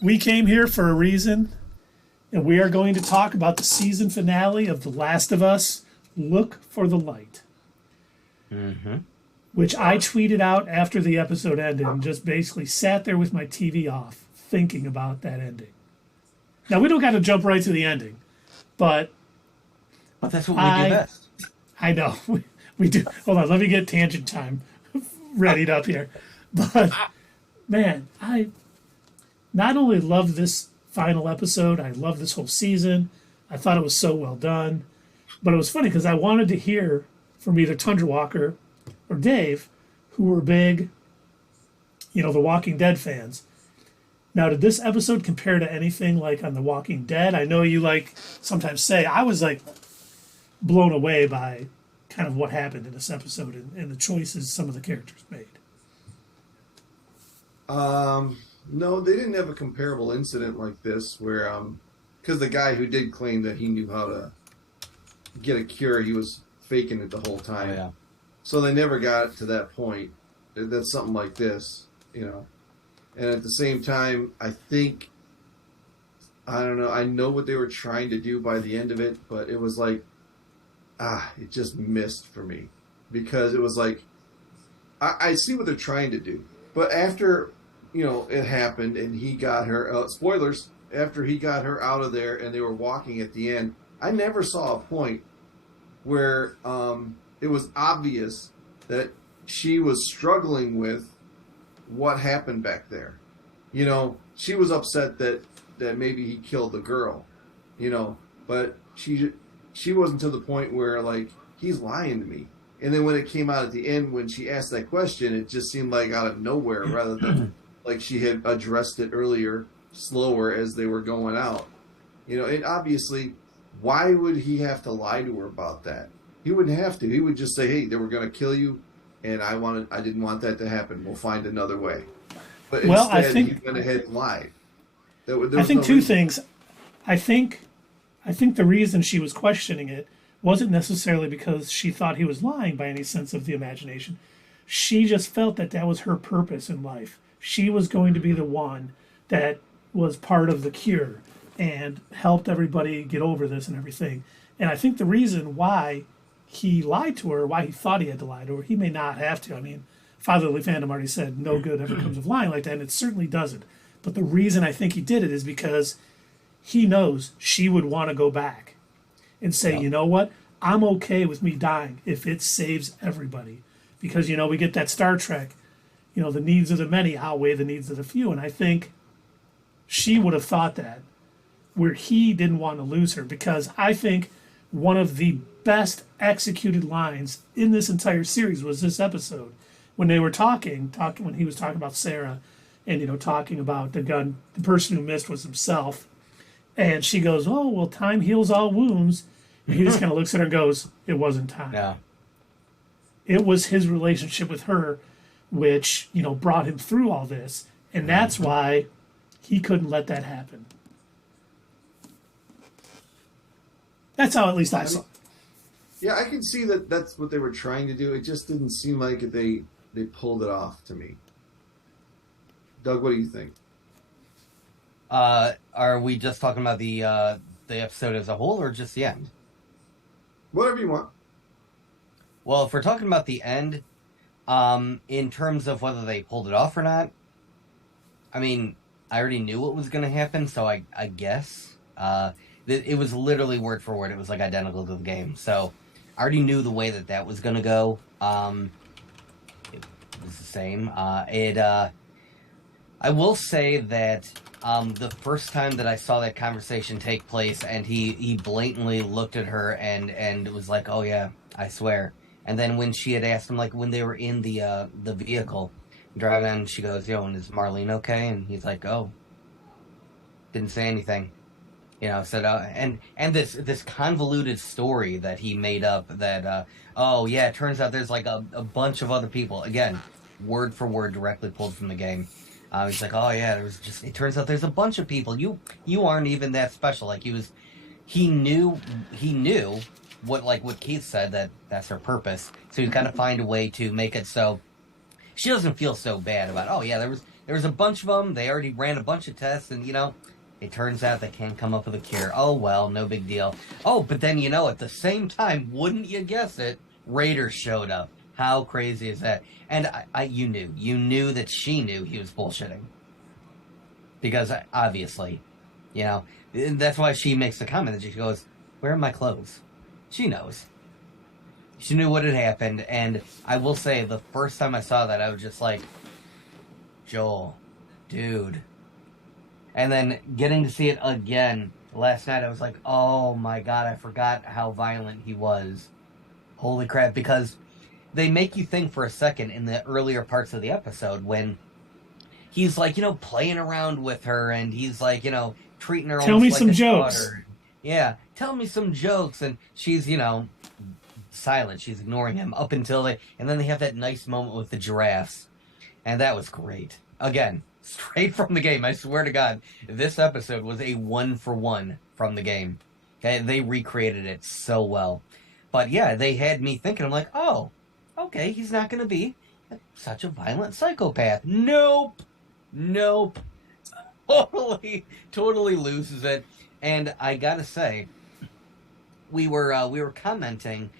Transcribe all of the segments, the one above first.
We came here for a reason, and we are going to talk about the season finale of The Last of Us, Look for the Light. Mm-hmm. Which I tweeted out after the episode ended and just basically sat there with my TV off thinking about that ending. Now, we don't got to jump right to the ending, but that's what we do best. I know. We do. Hold on, let me get tangent time readied up here. But, man, I not only love this final episode, I love this whole season. I thought it was so well done. But it was funny because I wanted to hear from either Tundra Walker or Dave, who were big, The Walking Dead fans. Now, did this episode compare to anything like on The Walking Dead? I know you sometimes say, I was blown away by kind of what happened in this episode and the choices some of the characters made. No, they didn't have a comparable incident like this where, because the guy who did claim that he knew how to get a cure, he was faking it the whole time. Oh, yeah. So they never got to that point. That's something like this, And at the same time, I don't know, I know what they were trying to do by the end of it, but it was it just missed for me. Because it was I see what they're trying to do. But after, it happened and he got her, spoilers, after he got her out of there and they were walking at the end, I never saw a point where it was obvious that she was struggling with what happened back there. She was upset that maybe he killed the girl, but she wasn't to the point where he's lying to me. And then when it came out at the end, when she asked that question, it just seemed like out of nowhere rather than she had addressed it earlier, slower as they were going out. And obviously, why would he have to lie to her about that? He wouldn't have to. He would just say, hey, they were going to kill you, and I didn't want that to happen. We'll find another way. But instead, he went ahead and lied. I think two things. I think the reason she was questioning it wasn't necessarily because she thought he was lying by any sense of the imagination. She just felt that was her purpose in life. She was going to be the one that was part of the cure and helped everybody get over this and everything. And I think the reason why he lied to her, why he thought he had to lie to her, he may not have to. I mean, Fatherly Fandom already said no good ever comes of lying like that, and it certainly doesn't. But the reason I think he did it is because he knows she would want to go back and say, You know what? I'm okay with me dying if it saves everybody. Because, we get that Star Trek, the needs of the many outweigh the needs of the few. And I think she would have thought that, where he didn't want to lose her. Because I think one of the best executed lines in this entire series was this episode. When they were talking when he was talking about Sarah and, talking about the person who missed was himself. And she goes, oh, well, time heals all wounds. And he just kind of looks at her and goes, it wasn't time. Yeah. It was his relationship with her, which, brought him through all this. And that's why he couldn't let that happen. That's how at least I saw it. Yeah, I can see that that's what they were trying to do. It just didn't seem like they pulled it off to me. Doug, what do you think? Are we just talking about the episode as a whole or just the end? Whatever you want. Well, if we're talking about the end, in terms of whether they pulled it off or not, I mean, I already knew what was going to happen, so I guess. It was literally word for word. It was identical to the game. So I already knew the way that was going to go. It was the same. I will say that the first time that I saw that conversation take place and he blatantly looked at her and was like, oh yeah, I swear. And then when she had asked him, when they were in the vehicle driving, and she goes, yo, and is Marlene okay? And he's like, oh, didn't say anything. Said, and this convoluted story that he made up that, oh yeah, it turns out there's a bunch of other people. Again, word for word directly pulled from the game. He's like, oh yeah, it turns out there's a bunch of people. You aren't even that special. He knew what Keith said, that's her purpose. So he's got to find a way to make it so she doesn't feel so bad about, oh yeah, there was a bunch of them. They already ran a bunch of tests, and, it turns out they can't come up with a cure. Oh, well, no big deal. Oh, but then, at the same time, wouldn't you guess it, Raiders showed up. How crazy is that? And you knew that she knew he was bullshitting. Because, obviously, that's why she makes the comment that she goes, where are my clothes? She knows. She knew what had happened, and I will say, the first time I saw that, I was just like, Joel, dude. And then getting to see it again last night, I was like, oh my god, I forgot how violent he was. Holy crap, because they make you think for a second in the earlier parts of the episode when he's like, playing around with her, and he's like, treating her Tell me almost some like a jokes. daughter. Yeah, tell me some jokes, and she's, silent. She's ignoring him up until and then they have that nice moment with the giraffes, and that was great. Again, straight from the game. I swear to God, this episode was a 1-for-1 from the game. Okay, they recreated it so well. But yeah, they had me thinking. I'm like, oh, okay, he's not going to be such a violent psychopath. Nope. Totally loses it. And I gotta say, we were commenting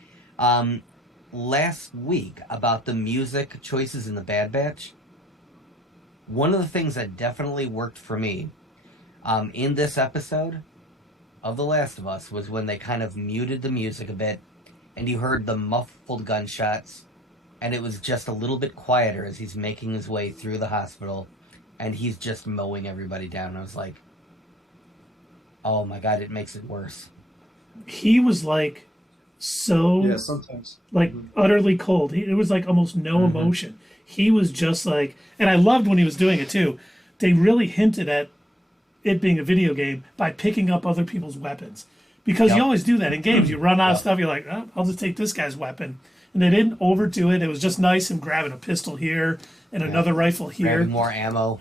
last week about the music choices in the Bad Batch. One of the things that definitely worked for me in this episode of The Last of Us was when they kind of muted the music a bit, and you heard the muffled gunshots, and it was just a little bit quieter as he's making his way through the hospital, and he's just mowing everybody down. I was like, oh my god, it makes it worse. He was like sometimes utterly cold. It was like almost no emotion. He was just like, and I loved when he was doing it too. They really hinted at it being a video game by picking up other people's weapons, because you always do that in games. You run out of stuff, you're like, oh, I'll just take this guy's weapon, and they didn't overdo it. It was just nice, him grabbing a pistol here and another rifle here, grabbing more ammo.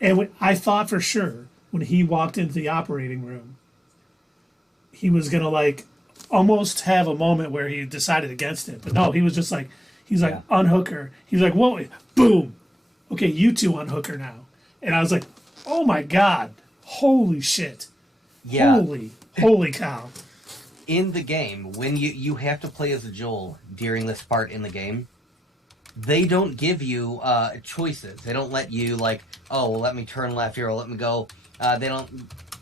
And I thought for sure when he walked into the operating room, he was gonna like almost have a moment where he decided against it, but no, he was just like, he's like, unhook her. He's like, whoa, boom. Okay, you two unhook her now. And I was like, oh my god, holy shit. Yeah. Holy cow. In the game, when you have to play as a Joel during this part in the game, they don't give you choices. They don't let you like, oh, well, let me turn left here, or let me go. They don't,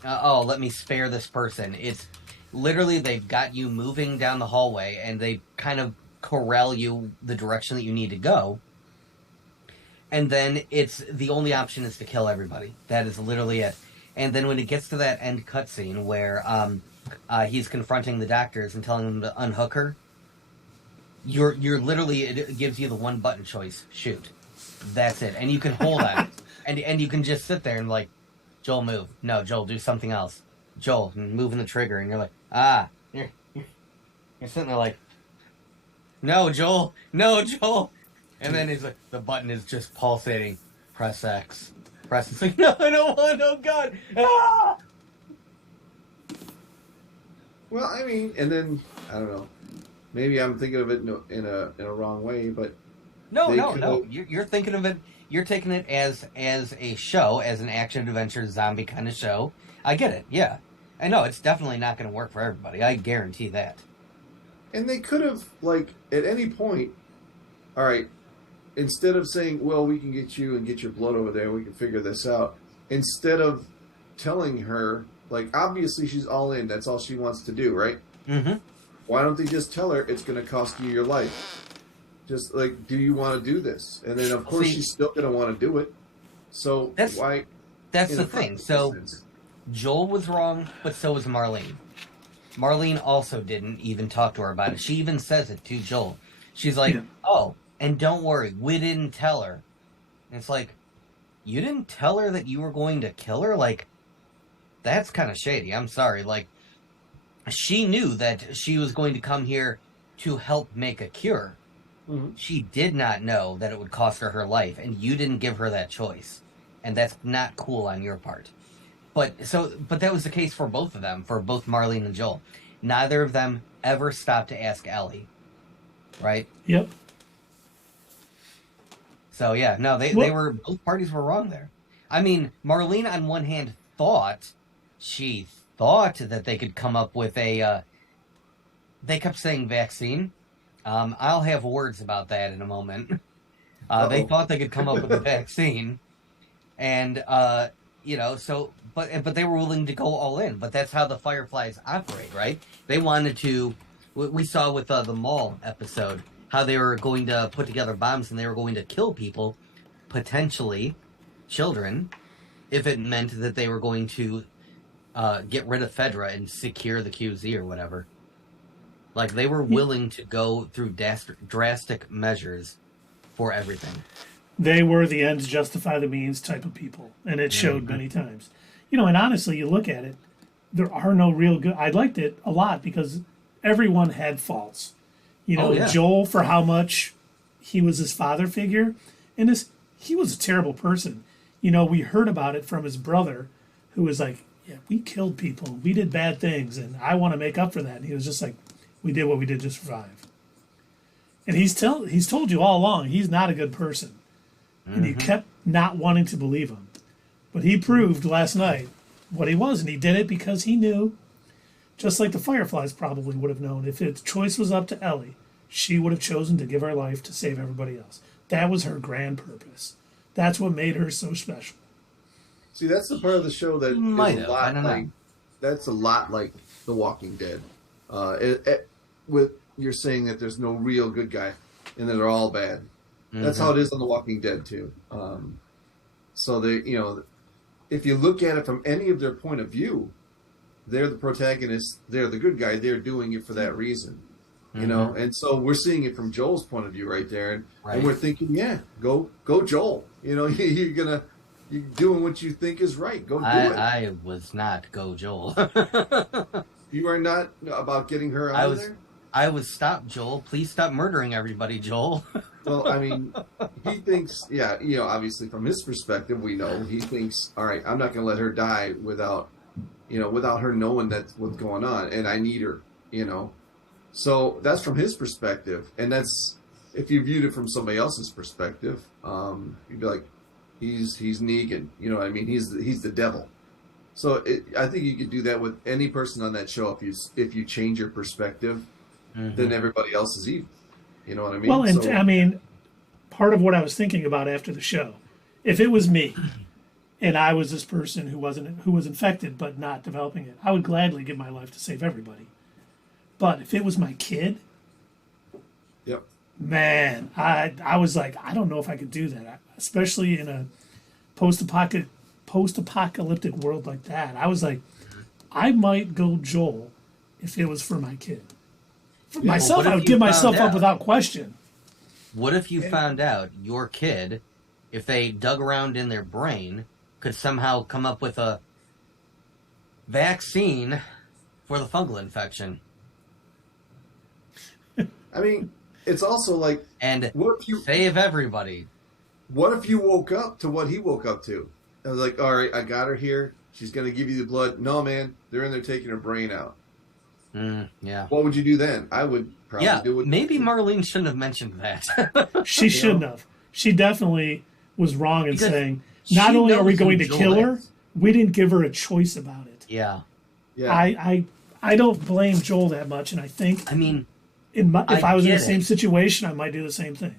let me spare this person. It's literally they've got you moving down the hallway, and they kind of corral you the direction that you need to go. And then it's the only option is to kill everybody. That is literally it. And then when it gets to that end cutscene where he's confronting the doctors and telling them to unhook her, you're literally, it gives you the one button choice: shoot. That's it. And you can hold on it, and you can just sit there and like, Joel, move. No, Joel, do something else. Joel, moving the trigger, and you're like, you're sitting there like, no, Joel, and then he's like, the button is just pulsating. Press X. It's like, no, I don't want. Oh God. Ah! Well, I mean, and then I don't know. Maybe I'm thinking of it in a wrong way, but no. You're thinking of it. You're taking it as a show, as an action adventure zombie kind of show. I get it. Yeah, I know it's definitely not going to work for everybody. I guarantee that. And they could have, like, at any point, all right, instead of saying, well, we can get you and get your blood over there, we can figure this out, instead of telling her, like, obviously she's all in, that's all she wants to do, right? Mm-hmm. Why don't they just tell her it's going to cost you your life? Just, like, do you want to do this? And then, of course, she's still going to want to do it. So, why? That's the thing. So, Joel was wrong, but so was Marlene. Marlene also didn't even talk to her about it. She even says it to Joel. She's like, oh, and don't worry, we didn't tell her. And it's like, you didn't tell her that you were going to kill her? Like, that's kind of shady. I'm sorry. Like, she knew that she was going to come here to help make a cure. Mm-hmm. She did not know that it would cost her life, and you didn't give her that choice. And that's not cool on your part. But that was the case for both of them, for both Marlene and Joel. Neither of them ever stopped to ask Ellie. Right? Yep. So yeah, no, they were, both parties were wrong there. I mean, Marlene on one hand thought that they could come up with a. They kept saying vaccine. I'll have words about that in a moment. They thought they could come up with a vaccine, and so but they were willing to go all in. But that's how the Fireflies operate, right? They wanted to. We saw with the mall episode how they were going to put together bombs and they were going to kill people, potentially children, if it meant that they were going to get rid of Fedra and secure the QZ or whatever. Like, they were willing to go through drastic measures for everything. They were the ends justify the means type of people, and it showed many times. And honestly, you look at it, there are no real good... I liked it a lot because everyone had faults. Joel, for how much he was his father figure, and he was a terrible person. We heard about it from his brother, who was like, yeah, we killed people, we did bad things, and I want to make up for that. And he was just like, we did what we did to survive. And he's told you all along he's not a good person. And you kept not wanting to believe him. But he proved last night what he was, and he did it because he knew, just like the Fireflies probably would have known, if its choice was up to Ellie, she would have chosen to give her life to save everybody else. That was her grand purpose. That's what made her so special. See, that's the part of the show that is a lot like... That's a lot like The Walking Dead. With you're saying that there's no real good guy and that they're all bad. That's how it is on The Walking Dead too. So they, if you look at it from any of their point of view, they're the protagonist, they're the good guy, they're doing it for that reason. And so we're seeing it from Joel's point of view right there, and we're thinking, yeah, go Joel. You're doing what you think is right. Go do it. I was not go Joel. You are not about getting her out of there? I was stop, Joel. Please stop murdering everybody, Joel. Well, I mean, he thinks, obviously from his perspective, we know, he thinks, all right, I'm not going to let her die without her knowing that's what's going on, and I need her, So that's from his perspective, and that's, if you viewed it from somebody else's perspective, you'd be like, he's Negan, what I mean? He's the devil. So I think you could do that with any person on that show if you change your perspective, then everybody else is evil. You know what I mean? Well, and part of what I was thinking about after the show, if it was me, and I was this person who was infected but not developing it, I would gladly give my life to save everybody. But if it was my kid, man, I was like, I don't know if I could do that, especially in a post-apocalyptic world like that. I was like, I might go Joel if it was for my kid. For myself, I would give myself up without question. What if you found out your kid, if they dug around in their brain, could somehow come up with a vaccine for the fungal infection? I mean, it's also like... And save everybody. What if you woke up to what he woke up to? I was like, all right, I got her here. She's going to give you the blood. No, man, they're in there taking her brain out. Yeah. What would you do then? I would probably do it. Maybe Marlene shouldn't have mentioned that. She shouldn't have. She definitely was wrong in saying, not only are we going to kill her, we didn't give her a choice about it. Yeah. I don't blame Joel that much, and I think, if I was in the same situation, I might do the same thing.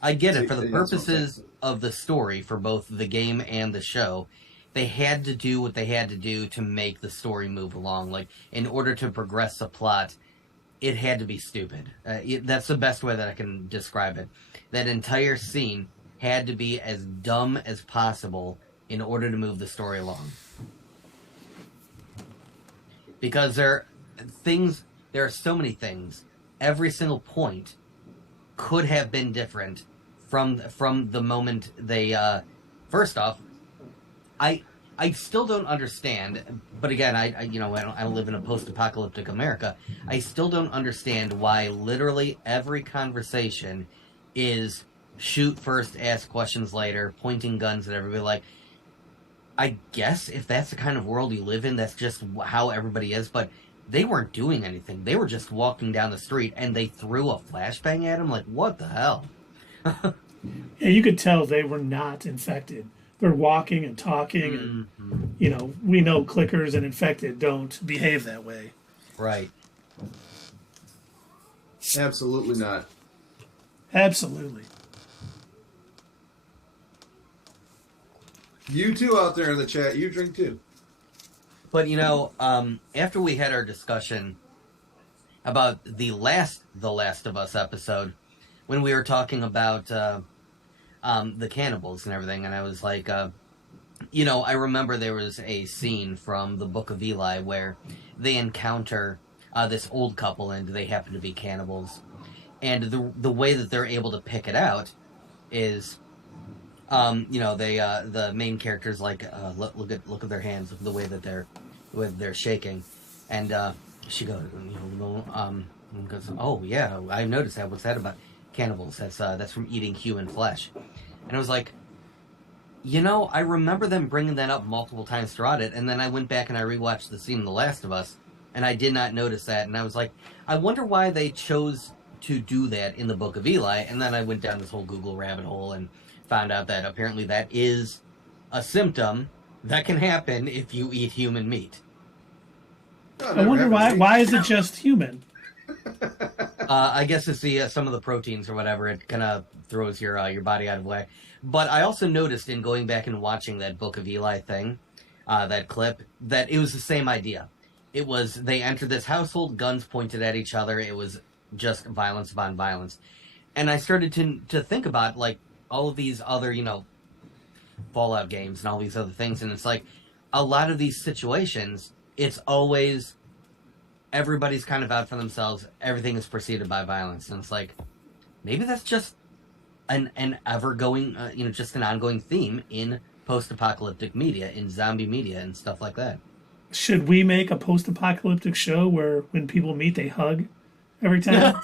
I get it. For the purposes of the story, for both the game and the show, they had to do what they had to do to make the story move along. Like, in order to progress the plot, it had to be stupid. That's the best way that I can describe it. That entire scene had to be as dumb as possible in order to move the story along. Because there are so many things. Every single point could have been different from the moment they... first off, I still don't understand, but again, I don't live in a post-apocalyptic America. I still don't understand why literally every conversation is shoot first, ask questions later, pointing guns at everybody. Like, I guess if that's the kind of world you live in, that's just how everybody is, but they weren't doing anything. They were just walking down the street, and they threw a flashbang at him. Like, what the hell? you could tell they were not infected. They're walking and talking, and we know clickers and infected don't behave that way. Right. Absolutely not. Absolutely. You two out there in the chat, you drink too. But after we had our discussion about the last of Us episode, when we were talking about the cannibals and everything, and I was like, I remember there was a scene from the Book of Eli where they encounter this old couple and they happen to be cannibals, and the way that they're able to pick it out is, the main characters look at their hands, look at the way that they're shaking, and she goes, oh yeah, I noticed that. What's that about? Cannibals. That's from eating human flesh. And I was like, I remember them bringing that up multiple times throughout it, and then I went back and I rewatched the scene in The Last of Us, and I did not notice that, and I was like, I wonder why they chose to do that in the Book of Eli, and then I went down this whole Google rabbit hole and found out that apparently that is a symptom that can happen if you eat human meat. I wonder why is it just human? I guess it's some of the proteins or whatever. It kind of throws your body out of whack. But I also noticed in going back and watching that Book of Eli thing, that clip, that it was the same idea. It was they entered this household, guns pointed at each other. It was just violence upon violence. And I started to think about all of these other, Fallout games and all these other things. And it's like a lot of these situations, it's always everybody's kind of out for themselves. Everything is preceded by violence. And it's like, maybe that's just an ever-going, just an ongoing theme in post-apocalyptic media, in zombie media and stuff like that. Should we make a post-apocalyptic show where when people meet, they hug every time?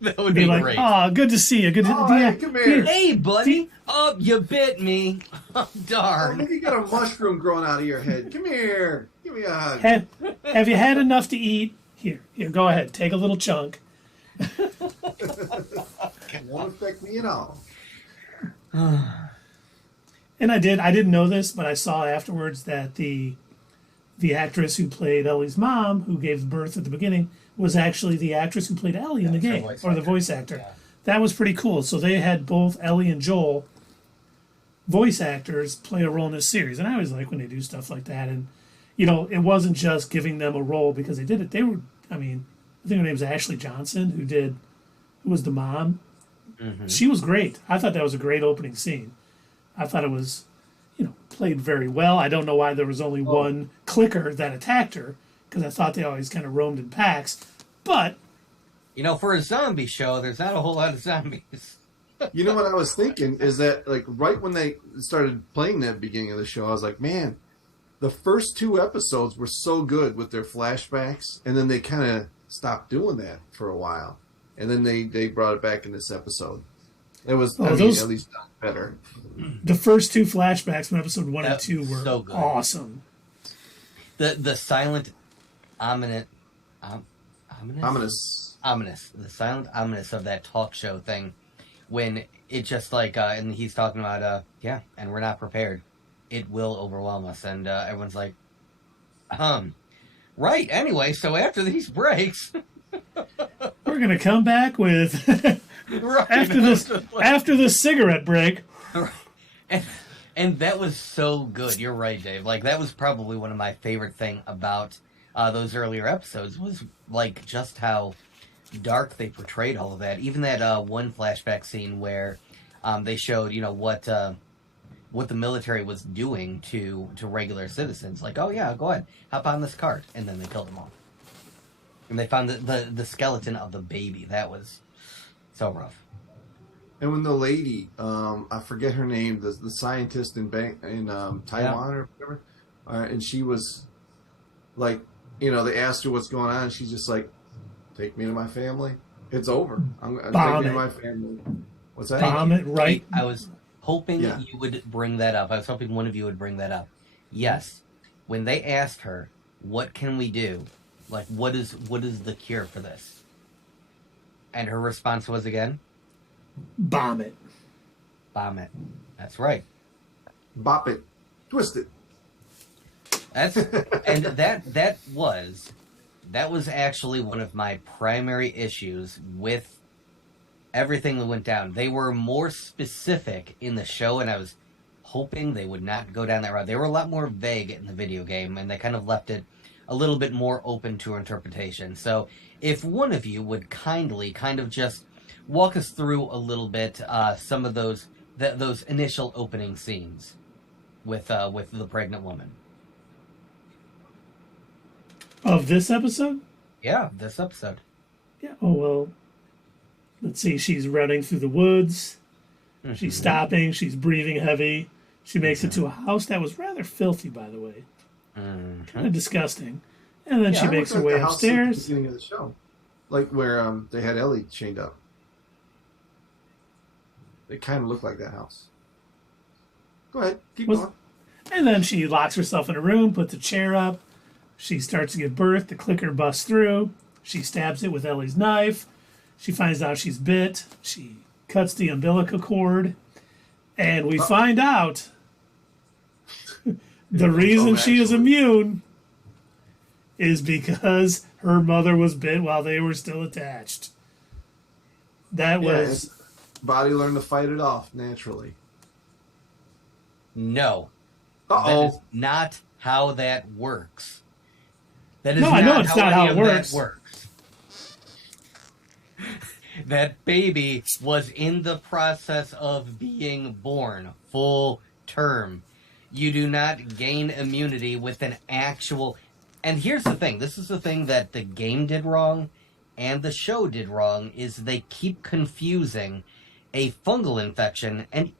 That would be like, great. Oh, good to see you. Good to hey, come here. Hey, buddy. Oh, you bit me. Oh, darn. Oh, you got a mushroom growing out of your head. Come here. Give me a hug. Have you had enough to eat? Here, go ahead. Take a little chunk. It won't affect me at all. And I didn't know this, but I saw afterwards that the actress who played Ellie's mom, who gave birth at the beginning, was actually the actress who played Ellie in the game, or the voice actor. Yeah. That was pretty cool. So they had both Ellie and Joel, voice actors, play a role in this series. And I always like when they do stuff like that. And, it wasn't just giving them a role because they did it. They were, I think her name's Ashley Johnson, who was the mom. Mm-hmm. She was great. I thought that was a great opening scene. I thought it was, played very well. I don't know why there was only one clicker that attacked her, because I thought they always kind of roamed in packs. But, for a zombie show, there's not a whole lot of zombies. You know what I was thinking is that, right when they started playing that beginning of the show, I was like, man, the first 2 episodes were so good with their flashbacks, and then they kind of stopped doing that for a while. And then they brought it back in this episode. It was at least done better. The first 2 flashbacks from episode 1 and 2 were so good. Awesome. The silent, ominous. The silent ominous of that talk show thing, when it just and he's talking about and we're not prepared. It will overwhelm us, and everyone's like, right. Anyway, so after these breaks, we're gonna come back with right, after this cigarette break. And that was so good. You're right, Dave. That was probably one of my favorite thing about those earlier episodes was just how dark they portrayed all of that. Even that one flashback scene where they showed what the military was doing to regular citizens. Oh yeah, go ahead, hop on this cart, and then they killed them all. And they found the skeleton of the baby. That was so rough. And when the lady, I forget her name, the scientist in Taiwan or whatever, and she was they asked her what's going on, and she's just like, take me to my family. It's over. I'm taking me to my family. What's that? Bomb it right. I was hoping you would bring that up. I was hoping one of you would bring that up. Yes. When they asked her, what can we do? What is the cure for this? And her response was again? Bomb it. Bomb it. That's right. Bop it. Twist it. And that was actually one of my primary issues with everything that went down. They were more specific in the show, and I was hoping they would not go down that route. They were a lot more vague in the video game, and they kind of left it a little bit more open to interpretation. So if one of you would kindly kind of just walk us through a little bit some of those initial opening scenes with the pregnant woman. Of this episode? Yeah, this episode. Yeah. Oh, well, let's see. She's running through the woods. Mm-hmm. She's stopping. She's breathing heavy. She makes it to a house that was rather filthy, by the way. Mm-hmm. Kind of disgusting. And then she makes her way the house at the upstairs. beginning of the show, like where they had Ellie chained up. It kind of looked like that house. Go ahead, keep going. And then she locks herself in a room, puts a chair up. She starts to give birth. The clicker busts through. She stabs it with Ellie's knife. She finds out she's bit. She cuts the umbilical cord. And we find out the reason she is immune is because her mother was bit while they were still attached. That was... Body learned to fight it off naturally. No. Uh-oh. That is not how that works. That is No, I know it's not how it works. That works. That baby was in the process of being born, full term. You do not gain immunity with an actual... And here's the thing. This is the thing that the game did wrong and the show did wrong, is they keep confusing a fungal infection and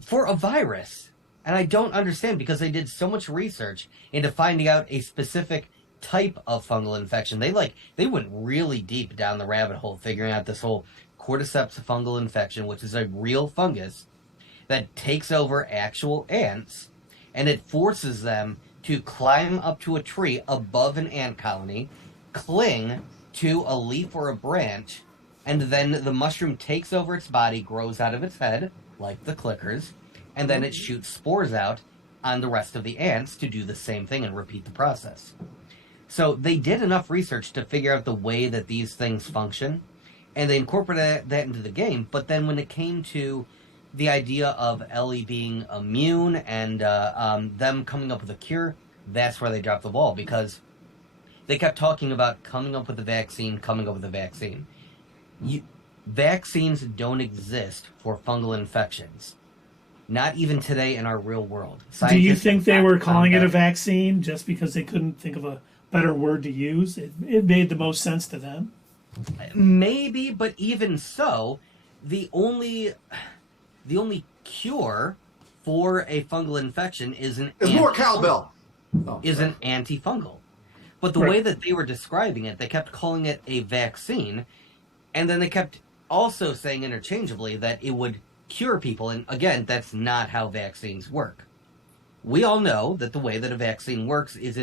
for a virus. And I don't understand, because they did so much research into finding out a specific type of fungal infection. They went really deep down the rabbit hole figuring out this whole Cordyceps fungal infection, which is a real fungus that takes over actual ants, and it forces them to climb up to a tree above an ant colony, cling to a leaf or a branch, and then the mushroom takes over its body, grows out of its head, like the clickers, and then it shoots spores out on the rest of the ants to do the same thing and repeat the process. So they did enough research to figure out the way that these things function, and they incorporated that into the game. But then when it came to the idea of Ellie being immune and them coming up with a cure, that's where they dropped the ball, because they kept talking about coming up with a vaccine. Vaccines don't exist for fungal infections. Not even today in our real world. Do you think they were calling it a vaccine just because they couldn't think of a better word to use? It made the most sense to them. Maybe, but even so, the only cure for a fungal infection is more cowbell. Is an antifungal. But the way that they were describing it, they kept calling it a vaccine, and then they kept also saying interchangeably that it would cure people. And again, that's not how vaccines work. We all know that the way that a vaccine works is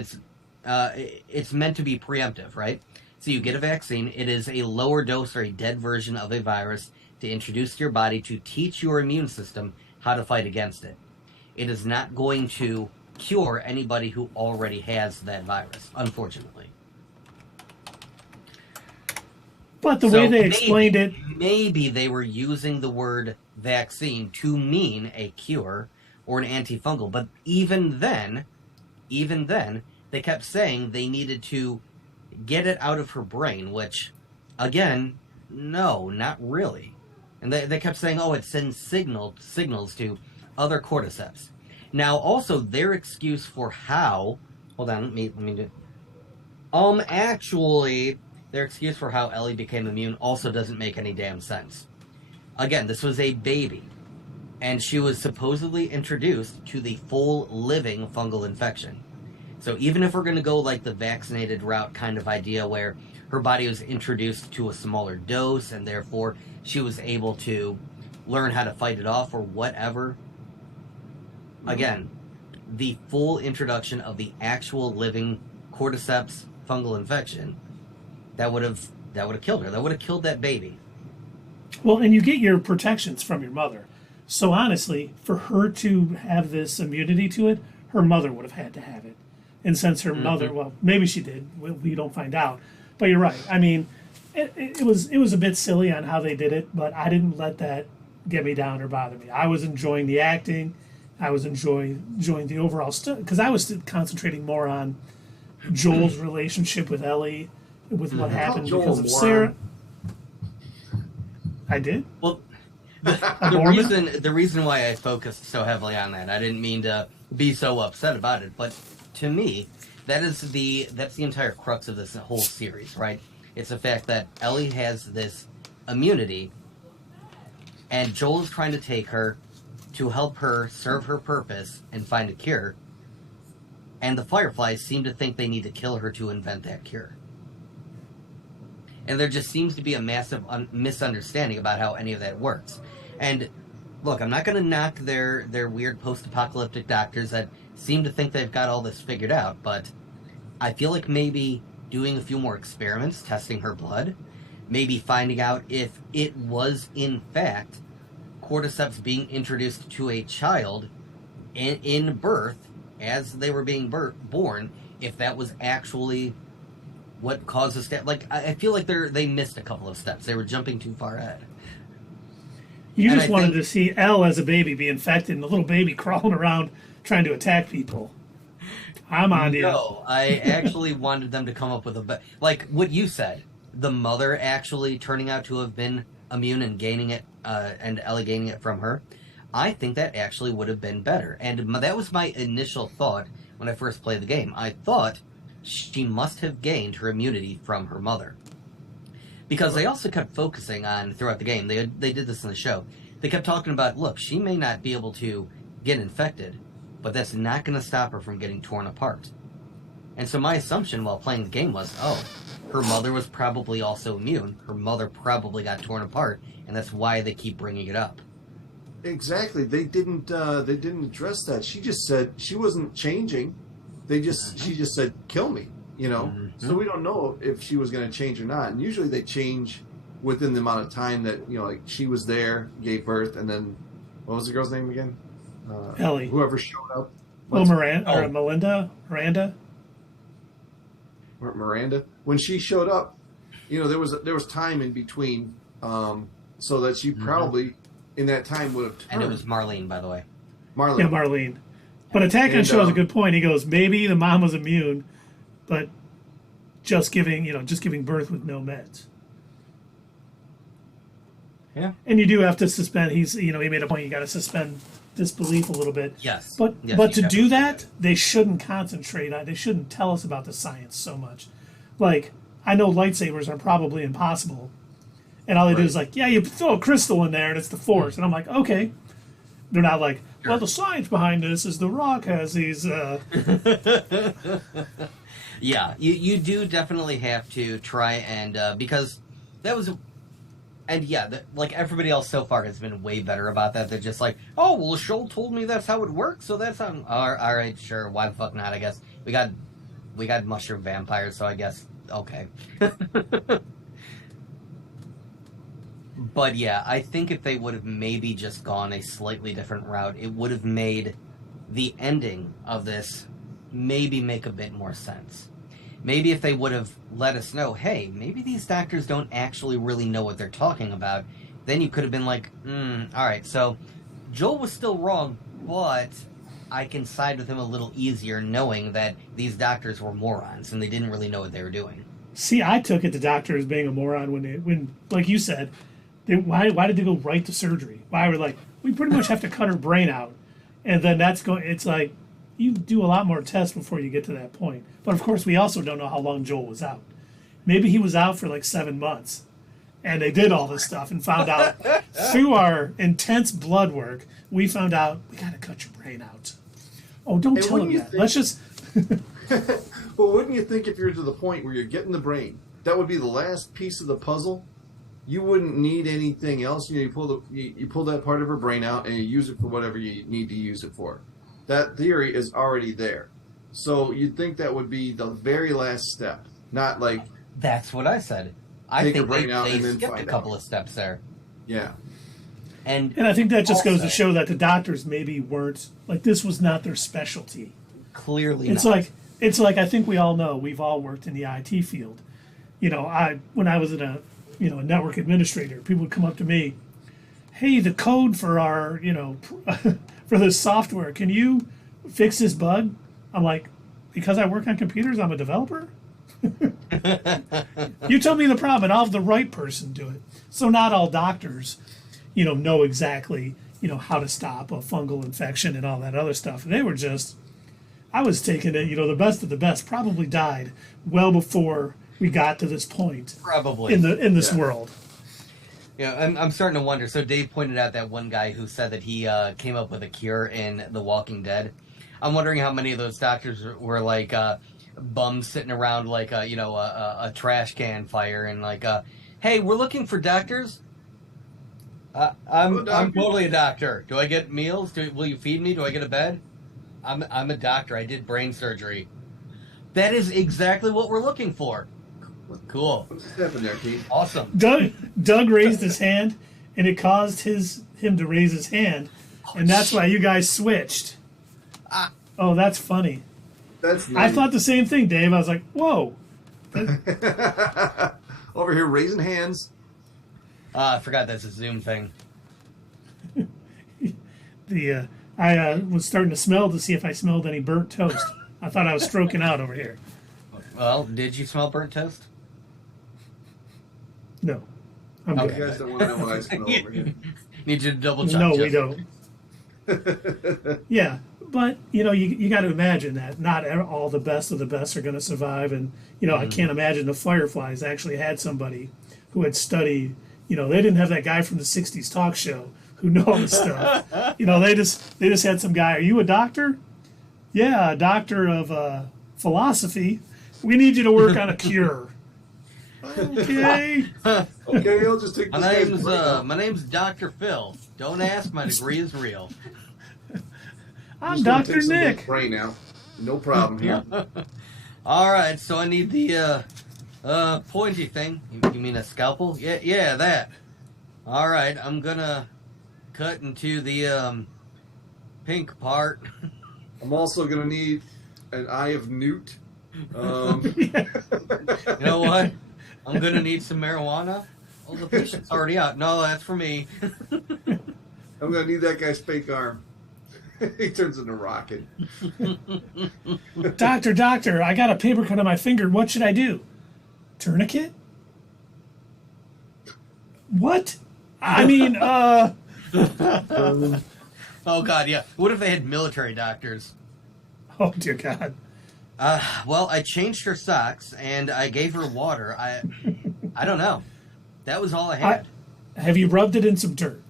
it's meant to be preemptive, right? So you get a vaccine, it is a lower dose or a dead version of a virus to introduce to your body to teach your immune system how to fight against it. It is not going to cure anybody who already has that virus, unfortunately. But the way they explained it... Maybe they were using the word vaccine to mean a cure or an antifungal. But even then, they kept saying they needed to get it out of her brain, which, again, no, not really. And they kept saying, oh, it sends signals to other cordyceps. Now, also, their excuse for how... Hold on, let me do... Actually, their excuse for how Ellie became immune also doesn't make any damn sense. Again, this was a baby, and she was supposedly introduced to the full living fungal infection. So even if we're going to go like the vaccinated route kind of idea where her body was introduced to a smaller dose and therefore she was able to learn how to fight it off or whatever, again, the full introduction of the actual living cordyceps fungal infection, that would have killed her. That would have killed that baby. Well, and you get your protections from your mother. So honestly, for her to have this immunity to it, her mother would have had to have it. And since her mother, well, maybe she did. We don't find out. But you're right. I mean, it was a bit silly on how they did it, but I didn't let that get me down or bother me. I was enjoying the acting. I was enjoying the overall stuff because I was concentrating more on Joel's relationship with Ellie, with what happened because of Sarah. I did. Well, the reason why I focused so heavily on that, I didn't mean to be so upset about it, but to me, that's the entire crux of this whole series, right? It's the fact that Ellie has this immunity, and Joel is trying to take her to help her serve her purpose and find a cure, and the Fireflies seem to think they need to kill her to invent that cure. And there just seems to be a massive misunderstanding about how any of that works. And look, I'm not going to knock their weird post-apocalyptic doctors that seem to think they've got all this figured out, but I feel like maybe doing a few more experiments, testing her blood, maybe finding out if it was in fact Cordyceps being introduced to a child in birth as they were being born, if that was actually what caused the step. Like, I feel like they missed a couple of steps. They were jumping too far ahead. You just wanted to see Elle as a baby be infected and the little baby crawling around trying to attack people. I'm on to you. No, I actually wanted them to come up with like what you said, the mother actually turning out to have been immune and gaining it, and Ellie gaining it from her. I think that actually would have been better. And that was my initial thought when I first played the game. I thought she must have gained her immunity from her mother. Because they also kept focusing on, throughout the game, they did this in the show, they kept talking about, look, she may not be able to get infected, but that's not going to stop her from getting torn apart. And so my assumption while playing the game was, oh, her mother was probably also immune, her mother probably got torn apart, and that's why they keep bringing it up. Exactly. They didn't address that. She just said she wasn't changing. She just said, kill me, you know? Mm-hmm. So we don't know if she was going to change or not. And usually they change within the amount of time that, you know, like she was there, gave birth, and then, what was the girl's name again? Ellie. Whoever showed up. Miranda? Miranda. When she showed up, you know, there was time in between, so that she probably, in that time, would have turned. And it was Marlene, by the way. Marlene. Yeah, Marlene. But Attack on Show has a good point. He goes, maybe the mom was immune, but just giving birth with no meds. Yeah. And you do have to suspend. He made a point. You got to suspend disbelief a little bit. Yes. But to do that, they shouldn't concentrate on. They shouldn't tell us about the science so much. Like, I know lightsabers are probably impossible, and all they do is like, yeah, you throw a crystal in there and it's the Force, and I'm like, okay. They're not like, well, the science behind this is the Rock has these. Yeah, you do definitely have to try and because that was. And yeah, like everybody else so far has been way better about that. They're just like, oh, well, Shoal told me that's how it works, so that's how. All right, sure, why the fuck not? I guess we got mushroom vampires, so I guess okay. But yeah, I think if they would have maybe just gone a slightly different route, it would have made the ending of this maybe make a bit more sense. Maybe if they would have let us know, hey, maybe these doctors don't actually really know what they're talking about, then you could have been like, all right, so Joel was still wrong, but I can side with him a little easier knowing that these doctors were morons and they didn't really know what they were doing. See, I took it the doctor as being a moron when like you said, why did they go right to surgery? Why were like, we pretty much have to cut her brain out, and then it's like, you do a lot more tests before you get to that point. But of course, we also don't know how long Joel was out. Maybe he was out for like 7 months, and they did all this stuff and found out through our intense blood work, we found out we got to cut your brain out. Oh, don't tell him that. Let's just. Well, wouldn't you think if you're to the point where you're getting the brain, that would be the last piece of the puzzle? You wouldn't need anything else. You know, you pull that part of her brain out and you use it for whatever you need to use it for. That theory is already there. So you'd think that would be the very last step, not like... That's what I said. I think they skipped a couple of steps there. Yeah. And I think that just goes to also, show that the doctors maybe weren't, like, this was not their specialty. clearly It's not. like I think we all know, we've all worked in the IT field. When I was a network administrator, people would come up to me, hey, the code for our for this software, can you fix this bug? I'm like, because I work on computers, I'm a developer. You tell me the problem, and I'll have the right person do it. So not all doctors, know exactly, how to stop a fungal infection and all that other stuff. They were just, I was taking it, the best of the best probably died well before we got to this point. Probably. In this world. Yeah, I'm starting to wonder. So Dave pointed out that one guy who said that he came up with a cure in The Walking Dead. I'm wondering how many of those doctors were like bums sitting around like a trash can fire and like, hey, we're looking for doctors. I'm totally a doctor. Do I get meals? Will you feed me? Do I get a bed? I'm a doctor. I did brain surgery. That is exactly what we're looking for. Cool. What's happening there, Keith? Awesome. Doug raised his hand, and it caused him to raise his hand, and that's why you guys switched. Oh, that's funny. That's nice. I thought the same thing, Dave. I was like, whoa. Over here raising hands. I forgot that's a Zoom thing. I was starting to smell to see if I smelled any burnt toast. I thought I was stroking out over here. Well, did you smell burnt toast? No. I'm Okay. You guys don't want to know what I smell over here. Need you to double check. No, Justin. we don't. Yeah, but you got to imagine that not all the best of the best are going to survive, and I can't imagine the Fireflies actually had somebody who had studied. They didn't have that guy from the '60s talk show who knew all this stuff. They just had some guy. Are you a doctor? Yeah, a doctor of philosophy. We need you to work on a cure. Okay. Okay, I'll just take this. My name's Dr. Phil. Don't ask, my degree is real. I'm Dr. Nick. Brain out. No problem here. All right, so I need the pointy thing. You mean a scalpel? Yeah, that. All right, I'm gonna cut into the pink part. I'm also gonna need an eye of newt. You know what? I'm gonna need some marijuana. Oh, the patient's already out. No, that's for me. I'm gonna need that guy's fake arm. He turns into rocket. Doctor, I got a paper cut on my finger. What should I do? Tourniquet? What? I mean, Oh God, yeah. What if they had military doctors? Oh dear God. Well, I changed her socks and I gave her water. I don't know. That was all I had. Have you rubbed it in some dirt?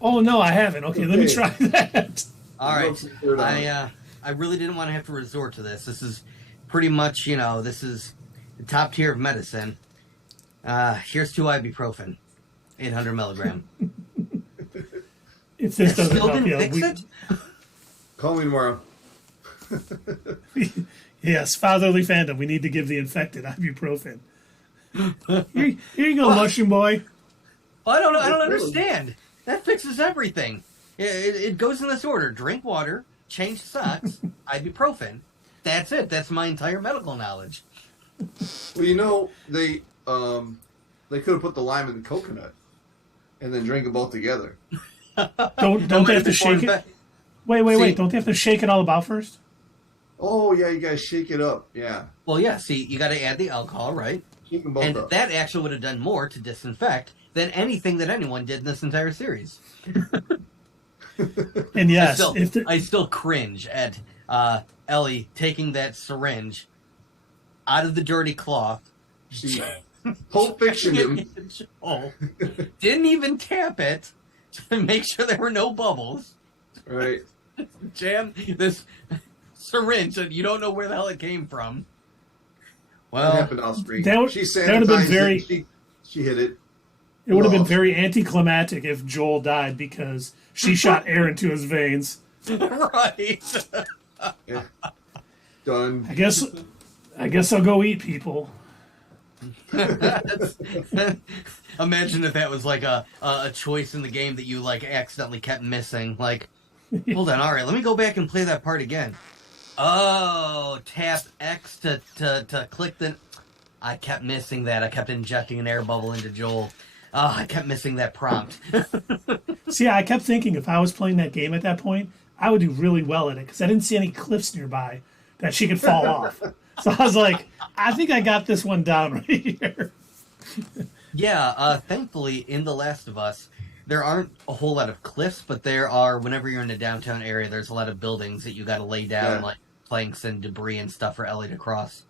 Oh no, I haven't. Okay, let me try that. All right. I really didn't want to have to resort to this. This is pretty much, this is the top tier of medicine. Here's 2 ibuprofen, 800 milligram. If this doesn't Still help didn't you, fix it? Call me tomorrow. yes, fatherly fandom. We need to give the infected ibuprofen. Here you go, mushroom boy. I don't understand. That fixes everything. It goes in this order: drink water, change socks, ibuprofen. That's it. That's my entire medical knowledge. Well, they could have put the lime in the coconut and then drink them both together. Don't they have to shake it? Wait. Don't they have to shake it all about first? Oh yeah, you guys shake it up. Yeah. Well, yeah. See, you got to add the alcohol, right? Shake them both And up. that actually would have done more to disinfect than anything that anyone did in this entire series. And yes, I still cringe at Ellie taking that syringe out of the dirty cloth. She Pulp Fiction him. Didn't even tap it to make sure there were no bubbles. Right. Jam this syringe and you don't know where the hell it came from. Well, What happened off screen? that would She have been sanitized very. it. She hit it. It would have been Well, very anticlimactic if Joel died because she shot air into his veins. right. Yeah. Done. I guess I'll go eat, people. Imagine if that was like a choice in the game that you like accidentally kept missing. Like, hold on, all right, let me go back and play that part again. Oh, tap X to click the... I kept missing that. I kept injecting an air bubble into Joel. Oh, I kept missing that prompt. See, I kept thinking if I was playing that game at that point, I would do really well at it because I didn't see any cliffs nearby that she could fall off. So I was like, I think I got this one down right here. Yeah, thankfully, in The Last of Us, there aren't a whole lot of cliffs, but there are, whenever you're in the downtown area, there's a lot of buildings that you got to lay down, like planks and debris and stuff for Ellie to cross.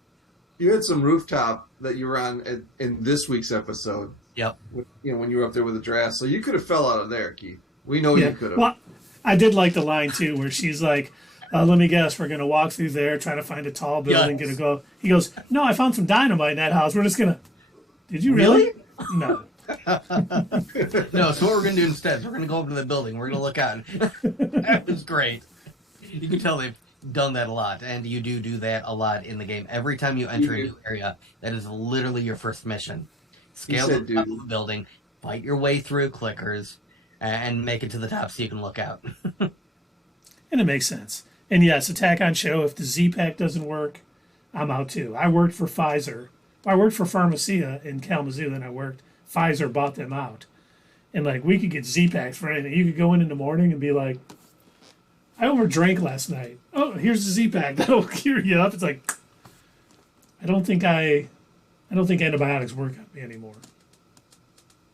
You had some rooftop that you were on in this week's episode. Yep. When you were up there with the draft. So you could have fell out of there, Keith. We know you could have. Well, I did like the line, too, where she's like, let me guess, we're going to walk through there, try to find a tall building, gonna go. He goes, no, I found some dynamite in that house. We're just going to... Did you really? No. No, so what we're going to do instead is we're going to go over to the building. We're going to look out. That was great. You can tell they've done that a lot, and you do that a lot in the game. Every time you enter a new area, that is literally your first mission. Scale the top of the building, fight your way through clickers, and make it to the top so you can look out. And it makes sense. And yes, attack on show, if the Z-Pack doesn't work, I'm out too. I worked for Pfizer. I worked for Pharmacia in Kalamazoo, then Pfizer bought them out. And like, we could get Z-Packs for anything. You could go in the morning and be like, I overdrank last night. Oh, here's the Z-Pack. That'll cure you up. It's like, I don't think antibiotics work on me anymore.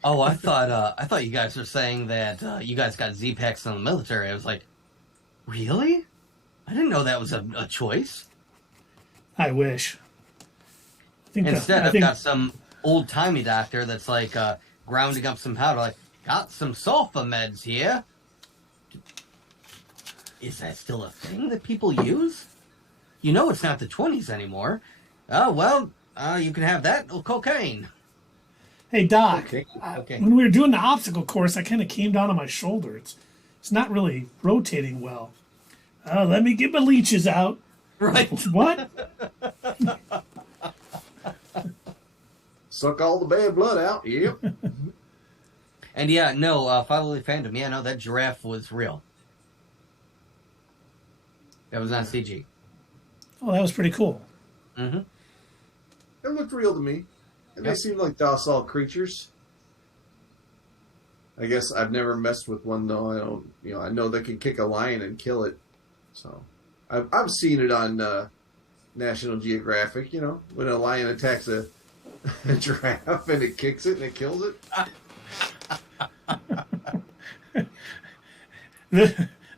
Oh, I thought you guys were saying that you guys got Z-Packs in the military. I was like, really? I didn't know that was a choice. I wish. Instead, I've got some old-timey doctor that's like grounding up some powder, like, got some sulfa meds here. Is that still a thing that people use? You know it's not the 20s anymore. Oh, well, you can have that or cocaine. Hey, Doc, Okay. When we were doing the obstacle course, I kind of came down on my shoulder. It's not really rotating well. Let me get my leeches out. Right. What? Suck all the bad blood out. Yep. And yeah, no, follow the fandom. Yeah, no, that giraffe was real. That was not CG. Oh, that was pretty cool. Mm-hmm. It looked real to me. And they seemed like docile creatures. I guess I've never messed with one though. I don't, I know they can kick a lion and kill it. So I've seen it on National Geographic. When a lion attacks a giraffe and it kicks it and it kills it.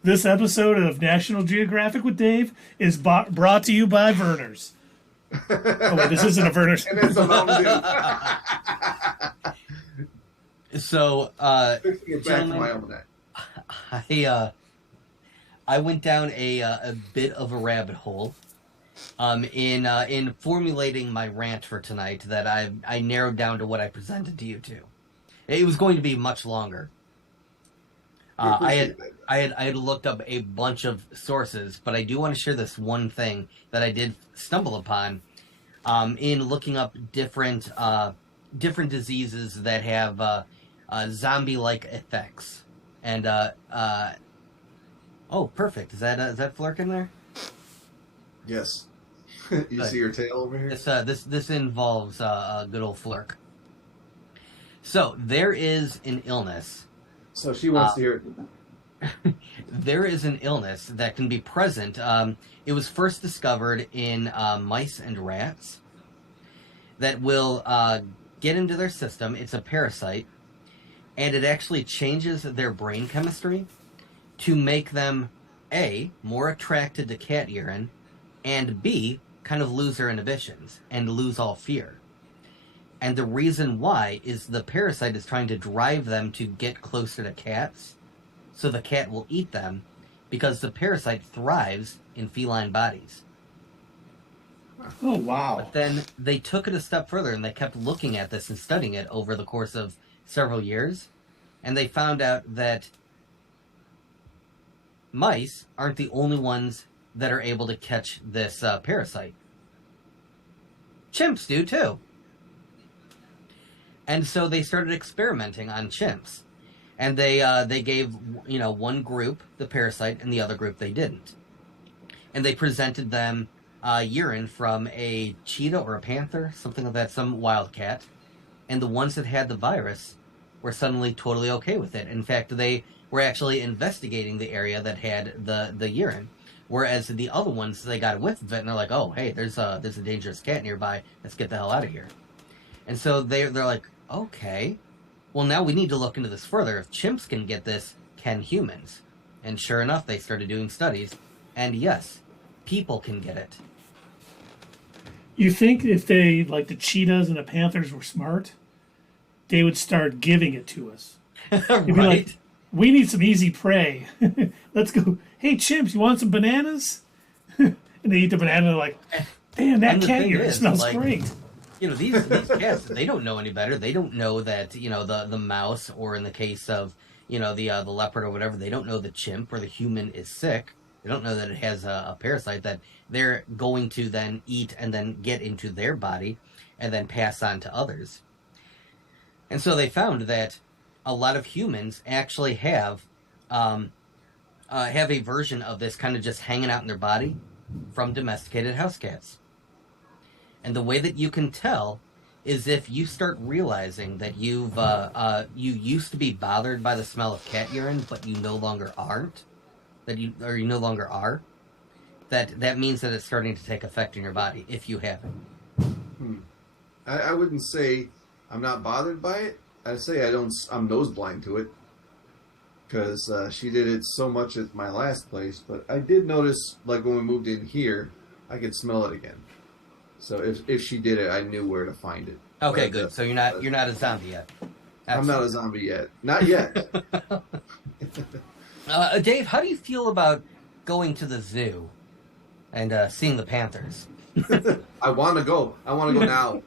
This episode of National Geographic with Dave is brought to you by Verner's. Oh wait, this isn't a Verner's. And it's a Mountain Dew. So, Fixing it back to my almanac. I went down a bit of a rabbit hole in formulating my rant for tonight that I narrowed down to what I presented to you two. It was going to be much longer. I had looked up a bunch of sources, but I do want to share this one thing that I did stumble upon in looking up different diseases that have zombie-like effects. And oh, perfect! Is that Flurk in there? Yes. You see your tail over here? This involves good old Flurk. So there is an illness. So she wants to hear it. There is an illness that can be present. It was first discovered in mice and rats that will get into their system. It's a parasite, and it actually changes their brain chemistry to make them, A, more attracted to cat urine, and B, kind of lose their inhibitions and lose all fear. And the reason why is the parasite is trying to drive them to get closer to cats, so the cat will eat them, because the parasite thrives in feline bodies. Oh, wow. But then they took it a step further, and they kept looking at this and studying it over the course of several years, and they found out that mice aren't the only ones that are able to catch this parasite. Chimps do, too. And so they started experimenting on chimps. And they gave, one group the parasite and the other group they didn't. And they presented them urine from a cheetah or a panther, something like that, some wildcat. And the ones that had the virus were suddenly totally okay with it. In fact, they were actually investigating the area that had the urine. Whereas the other ones, they got a whiff of it, and they're like, oh, hey, there's a dangerous cat nearby. Let's get the hell out of here. And so they're like, okay, well, now we need to look into this further. If chimps can get this, can humans? And sure enough, they started doing studies. And yes, people can get it. You think if they, like the cheetahs and the panthers were smart, they would start giving it to us. They'd be like, we need some easy prey. Let's go. Hey, chimps, you want some bananas? And they eat the banana and they're like, damn, that cat urine smells great. These cats, they don't know any better. They don't know that, the mouse, or in the case of, the leopard or whatever, they don't know the chimp or the human is sick. They don't know that it has a parasite that they're going to then eat and then get into their body and then pass on to others. And so they found that a lot of humans actually have a version of this kind of just hanging out in their body from domesticated house cats. And the way that you can tell is if you start realizing that you used to be bothered by the smell of cat urine, but you no longer aren't, you no longer are. That means that it's starting to take effect in your body if you have it. I wouldn't say I'm not bothered by it. I'd say I'm nose blind to it, because she did it so much at my last place. But I did notice, like when we moved in here, I could smell it again. So if she did it, I knew where to find it. Okay, good. So you're not a zombie yet. Absolutely. I'm not a zombie yet. Not yet. Dave, how do you feel about going to the zoo and seeing the panthers? I want to go. I want to go now.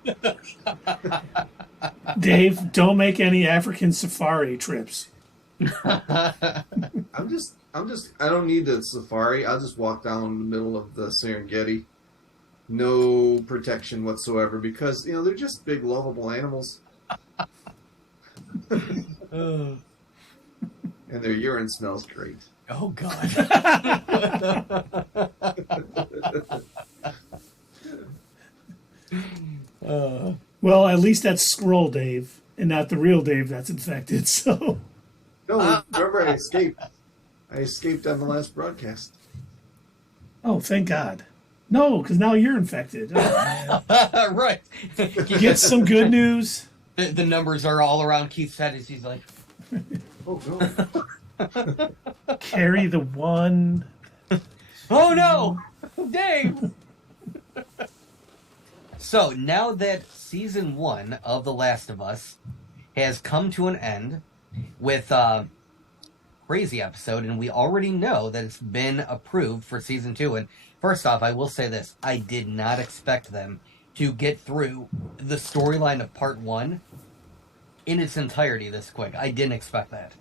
Dave, don't make any African safari trips. I don't need the safari. I'll just walk down the middle of the Serengeti. No protection whatsoever, because, they're just big, lovable animals. And their urine smells great. Oh, God. Well, at least that's Scroll Dave, and not the real Dave that's infected, so... No, remember, I escaped. I escaped on the last broadcast. Oh, thank God. No, because now you're infected. Right. Get some good news. The numbers are all around Keith's head as he's like... Oh, no. Carry the one. Oh, no! Dave! So, now that season 1 of The Last of Us has come to an end with a crazy episode, and we already know that it's been approved for season 2, and first off, I will say this. I did not expect them to get through the storyline of part 1 in its entirety this quick. I didn't expect that.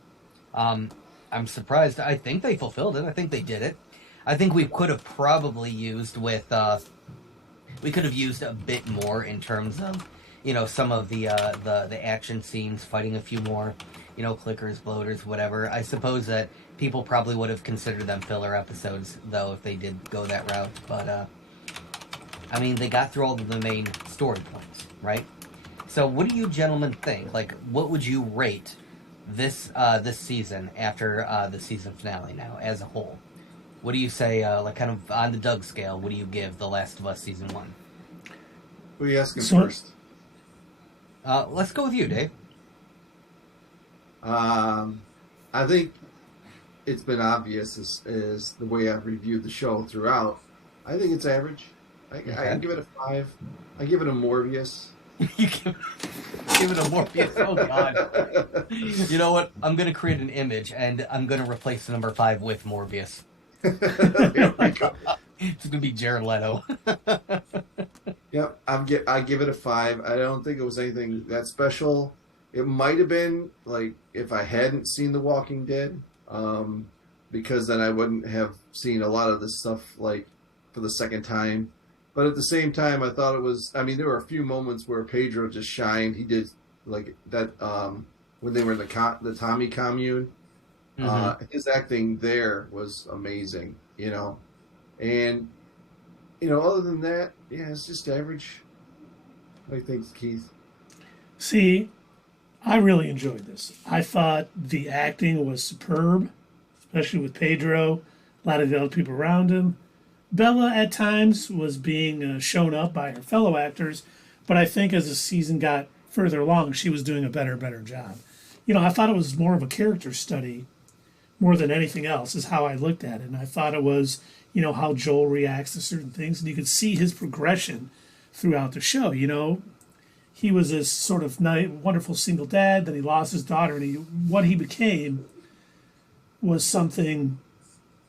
I'm surprised. I think they fulfilled it. I think they did it. I think we could have probably used we could have used a bit more in terms of, some of the action scenes, fighting a few more, clickers, bloaters, whatever. I suppose that people probably would have considered them filler episodes, though, if they did go that route. But, they got through all of the main story points, right? So what do you gentlemen think? Like, what would you rate this season after the season finale now, as a whole? What do you say, kind of on the Doug scale, what do you give The Last of Us season 1? Who are you asking first? Let's go with you, Dave. I think it's been obvious as the way I've reviewed the show throughout. I think it's average. I give it a 5. I give it a Morbius. You give it a Morbius. Oh, God. You know what? I'm going to create an image, and I'm going to replace the number 5 with Morbius. There we go. It's going to be Jared Leto. Yep, I give it a 5. I don't think it was anything that special. It might have been, like, if I hadn't seen The Walking Dead, because then I wouldn't have seen a lot of this stuff, like, for the second time. But at the same time, I thought it was, there were a few moments where Pedro just shined. He was like that when they were in the Tommy commune. His acting there was amazing, and other than that, yeah, it's just average. What do you think, Keith? See, I really enjoyed this. I thought the acting was superb, especially with Pedro, a lot of the other people around him. Bella at times was being shown up by her fellow actors, but I think as the season got further along, she was doing a better job. I thought it was more of a character study more than anything else, is how I looked at it. And I thought it was, how Joel reacts to certain things, and you could see his progression throughout the show. He was this sort of wonderful single dad, then he lost his daughter, and what he became was something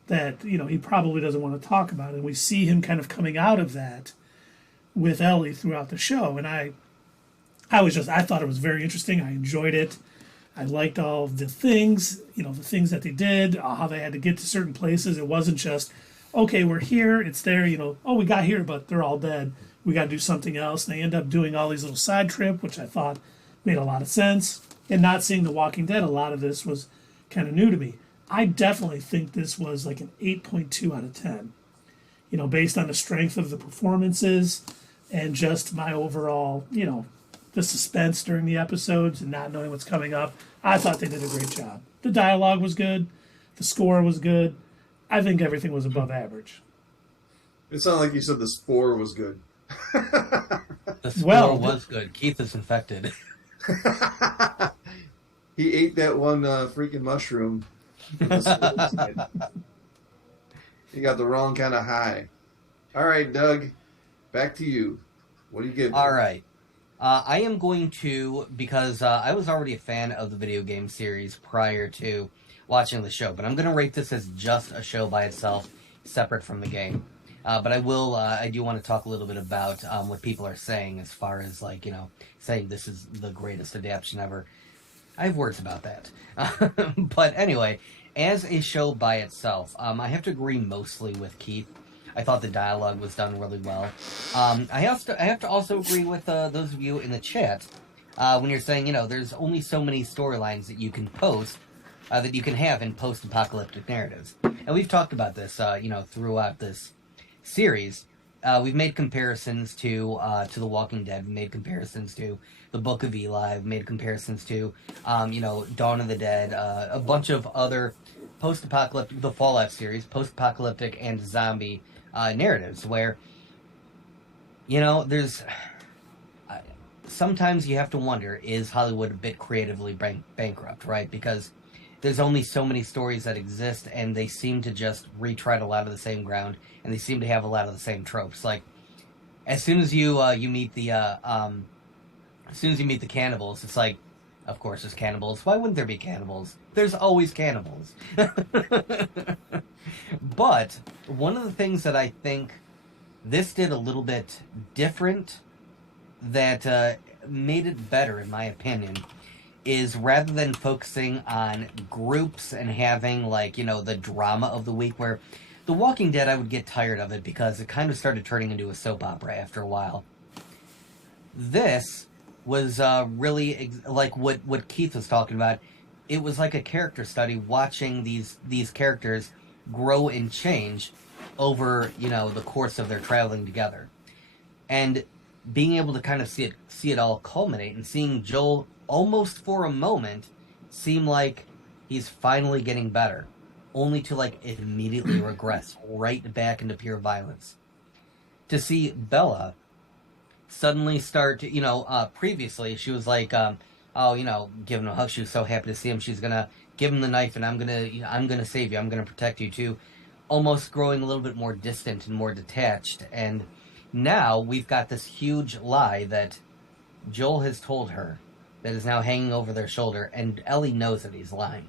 that he probably doesn't want to talk about, and we see him kind of coming out of that with Ellie throughout the show. And I thought it was very interesting. I enjoyed it. I liked all the things, the things that they did, how they had to get to certain places. It wasn't just, okay, we're here, it's there, oh, we got here, but they're all dead. We got to do something else. And they end up doing all these little side trip, which I thought made a lot of sense. And not seeing The Walking Dead, a lot of this was kind of new to me. I definitely think this was like an 8.2 out of 10, based on the strength of the performances and just my overall, the suspense during the episodes and not knowing what's coming up. I thought they did a great job. The dialogue was good. The score was good. I think everything was above average. It sounded like you said the spore was good. The spore was good. Keith is infected. He ate that one freaking mushroom. He got the wrong kind of high. All right, Doug, back to you. What do you give? All right. I am going to, because I was already a fan of the video game series prior to watching the show, but I'm going to rate this as just a show by itself, separate from the game. But I do want to talk a little bit about what people are saying as far as, saying this is the greatest adaptation ever. I have words about that. But anyway, as a show by itself, I have to agree mostly with Keith. I thought the dialogue was done really well. I have to also agree with those of you in the chat when you're saying, there's only so many storylines that you can post, that you can have in post-apocalyptic narratives. And we've talked about this, throughout this series. We've made comparisons to The Walking Dead. We've made comparisons to The Book of Eli. We've made comparisons to, Dawn of the Dead. A bunch of other post-apocalyptic, the Fallout series, post-apocalyptic and zombie narratives where, there's... sometimes you have to wonder, is Hollywood a bit creatively bankrupt, right? Because there's only so many stories that exist, and they seem to just retread a lot of the same ground, and they seem to have a lot of the same tropes. Like, as soon as you meet the cannibals, it's like, of course there's cannibals. Why wouldn't there be cannibals? There's always cannibals. But one of the things that I think this did a little bit different that made it better, in my opinion, is rather than focusing on groups and having, the drama of the week, where The Walking Dead, I would get tired of it because it kind of started turning into a soap opera after a while. This was really like what Keith was talking about. It was like a character study, watching these characters grow and change over, the course of their traveling together. And being able to kind of see it all culminate, and seeing Joel almost for a moment seem like he's finally getting better, only to immediately regress right back into pure violence. To see Bella suddenly start, previously she was like, giving him a hug. She was so happy to see him. She's gonna give him the knife, and I'm gonna save you. I'm gonna protect you too. Almost growing a little bit more distant and more detached. And now we've got this huge lie that Joel has told her that is now hanging over their shoulder, and Ellie knows that he's lying.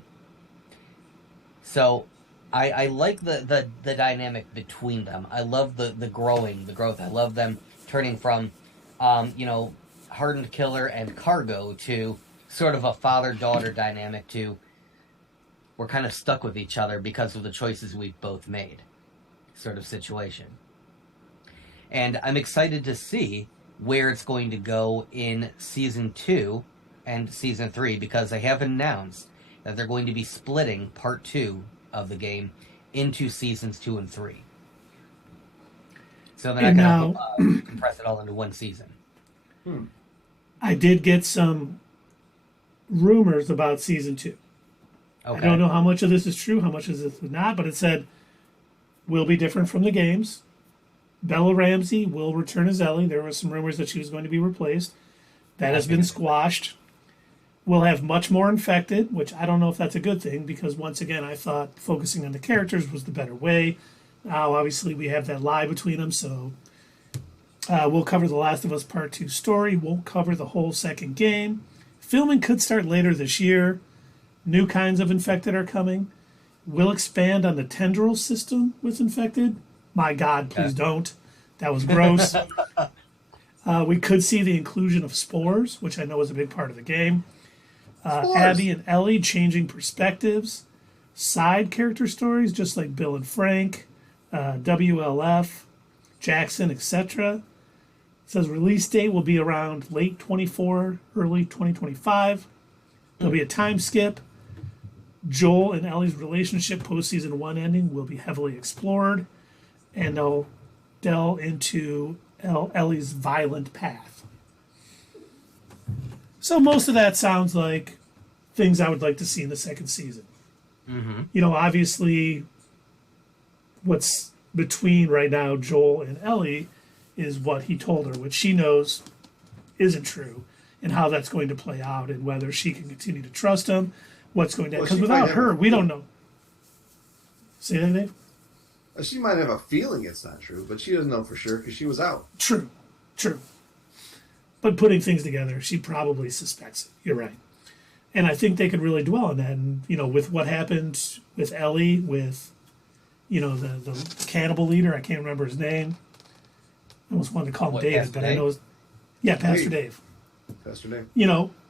So I like the dynamic between them. I love the growth. I love them turning from hardened killer and cargo to sort of a father-daughter dynamic to we're kind of stuck with each other because of the choices we've both made sort of situation. And I'm excited to see where it's going to go in season 2 and season 3, because they have announced that they're going to be splitting part 2 of the game into seasons 2 and 3. So they're not going to compress it all into one season. I did get some rumors about season 2. Okay. I don't know how much of this is true, how much of this is not, but it said will be different from the games. Bella Ramsey will return as Ellie. There were some rumors that she was going to be replaced. That has been squashed. We'll have much more infected, which I don't know if that's a good thing, because once again, I thought focusing on the characters was the better way. Now, obviously, we have that lie between them, so we'll cover The Last of Us Part 2 story. Won't cover the whole second game. Filming could start later this year. New kinds of infected are coming. We'll expand on the tendril system with infected. My God, please don't. That was gross. We could see the inclusion of spores, which I know is a big part of the game. Abby and Ellie changing perspectives. Side character stories, just like Bill and Frank, WLF, Jackson, etc. It says release date will be around late 24, early 2025. There'll be a time skip. Joel and Ellie's relationship post-season 1 ending will be heavily explored, and they'll delve into Ellie's violent path. So most of that sounds like things I would like to see in the second season. Mm-hmm. Obviously, what's between right now Joel and Ellie is what he told her, which she knows isn't true, and how that's going to play out, and whether she can continue to trust him, what's going to happen. Because without her, we don't know. Say that, Dave? She might have a feeling it's not true, but she doesn't know for sure because she was out. True. But putting things together, she probably suspects it. You're right. And I think they could really dwell on that. And, with what happened with Ellie, with, the cannibal leader, I can't remember his name. I almost wanted to call him David, but I know Pastor Dave. Pastor Dave.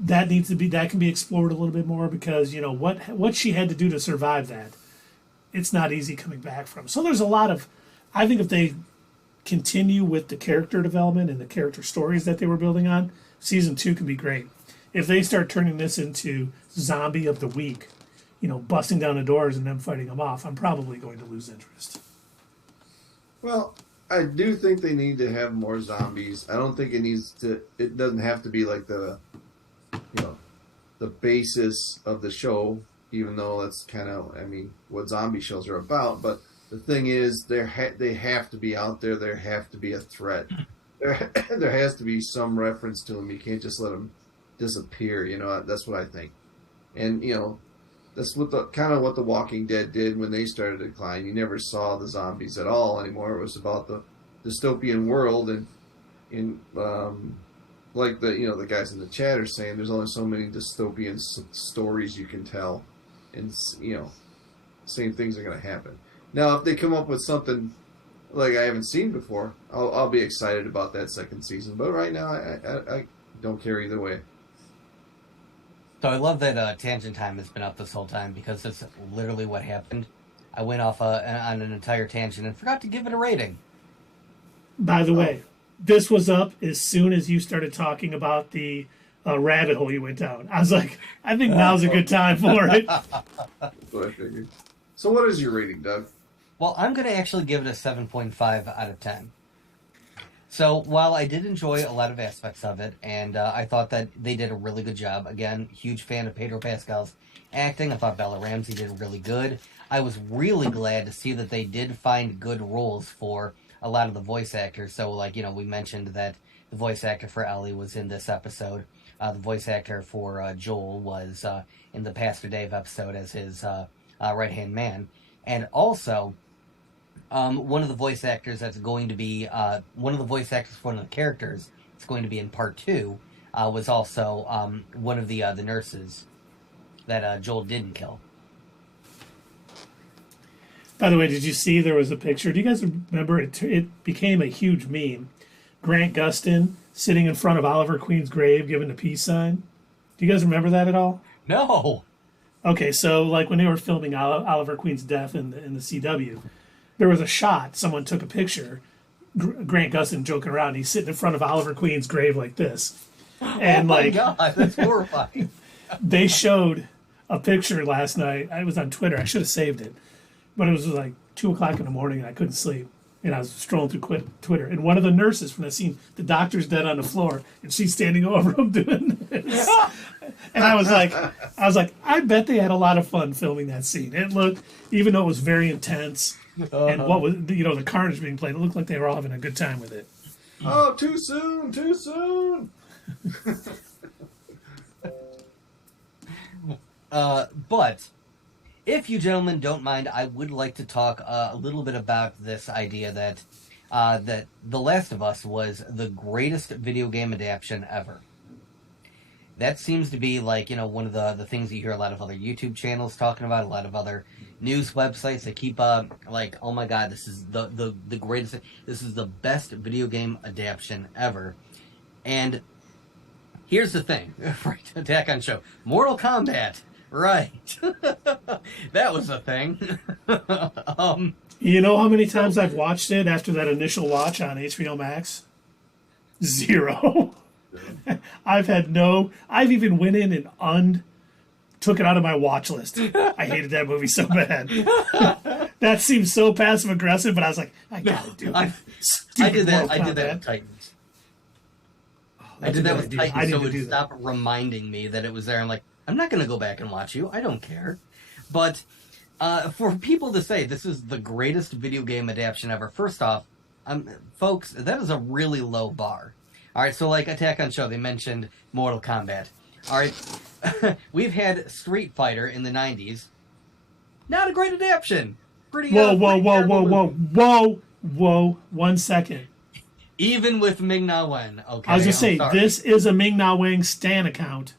That can be explored a little bit more because, what she had to do to survive that, it's not easy coming back from. So there's a lot of, I think if they continue with the character development and the character stories that they were building on, season 2 can be great. If they start turning this into zombie of the week, busting down the doors and them fighting them off, I'm probably going to lose interest. Well, I do think they need to have more zombies. I don't think it doesn't have to be like the basis of the show, even though that's kind of, what zombie shows are about. But the thing is, they have to be out there. There have to be a threat. There has to be some reference to them. You can't just let them disappear. That's what I think. And, that's what the Walking Dead did when they started to decline. You never saw the zombies at all anymore. It was about the dystopian world, and like the guys in the chat are saying, there's only so many dystopian stories you can tell, and same things are going to happen. Now, if they come up with something like I haven't seen before, I'll be excited about that second season. But right now, I don't care either way. So I love that Tangent Time has been up this whole time because that's literally what happened. I went off on an entire tangent and forgot to give it a rating. By the way, this was up as soon as you started talking about the rabbit hole you went down. I was like, I think now's a good time for it. That's what I figured. So what is your rating, Doug? Well, I'm going to actually give it a 7.5 out of 10. So while I did enjoy a lot of aspects of it, and I thought that they did a really good job, again, huge fan of Pedro Pascal's acting. I thought Bella Ramsey did really good. I was really glad to see that they did find good roles for a lot of the voice actors. So, we mentioned that the voice actor for Ellie was in this episode. The voice actor for Joel was in the Pastor Dave episode as his right-hand man. And also, one of the voice actors that's going to be, one of the voice actors for one of the characters that's going to be in part 2 was also one of the nurses that Joel didn't kill. By the way, did you see there was a picture? Do you guys remember it became a huge meme? Grant Gustin sitting in front of Oliver Queen's grave giving the peace sign. Do you guys remember that at all? No. Okay, so when they were filming Oliver Queen's death in the CW, there was a shot. Someone took a picture. Grant Gustin joking around. He's sitting in front of Oliver Queen's grave like this. And oh my like, God, that's horrifying. they showed a picture last night. I was on Twitter. I should have saved it, but it was like 2 o'clock in the morning, and I couldn't sleep. And I was strolling through Twitter, and one of the nurses from the scene, the doctor's dead on the floor, and she's standing over him doing this. And I was like, I bet they had a lot of fun filming that scene. It looked, even though it was very intense, and what was, the carnage being played, it looked like they were all having a good time with it. Oh, too soon, too soon. But if you gentlemen don't mind, I would like to talk a little bit about this idea that that The Last of Us was the greatest video game adaptation ever. That seems to be like, one of the things that you hear a lot of other YouTube channels talking about, a lot of other news websites that keep like, oh my God, this is the greatest, this is the best video game adaptation ever. And here's the thing, right, Attack on Show, Mortal Kombat. Right. That was a thing. You know how many times I've watched it after that initial watch on HBO Max? 0. I've even went in and took it out of my watch list. I hated that movie so bad. That seems so passive aggressive, but I was like, I gotta do it. I did that with Titans. I did that with Titans, so it would stop reminding me that it was there. I'm like, I'm not going to go back and watch you. I don't care. But for people to say this is the greatest video game adaptation ever, first off, folks, that is a really low bar. All right, so like Attack on Show, they mentioned Mortal Kombat. All right, we've had Street Fighter in the 90s. Not a great adaptation. Whoa, 1 second. Even with Ming-Na Wen, okay? I was going to say, this is a Ming-Na Wen stan account.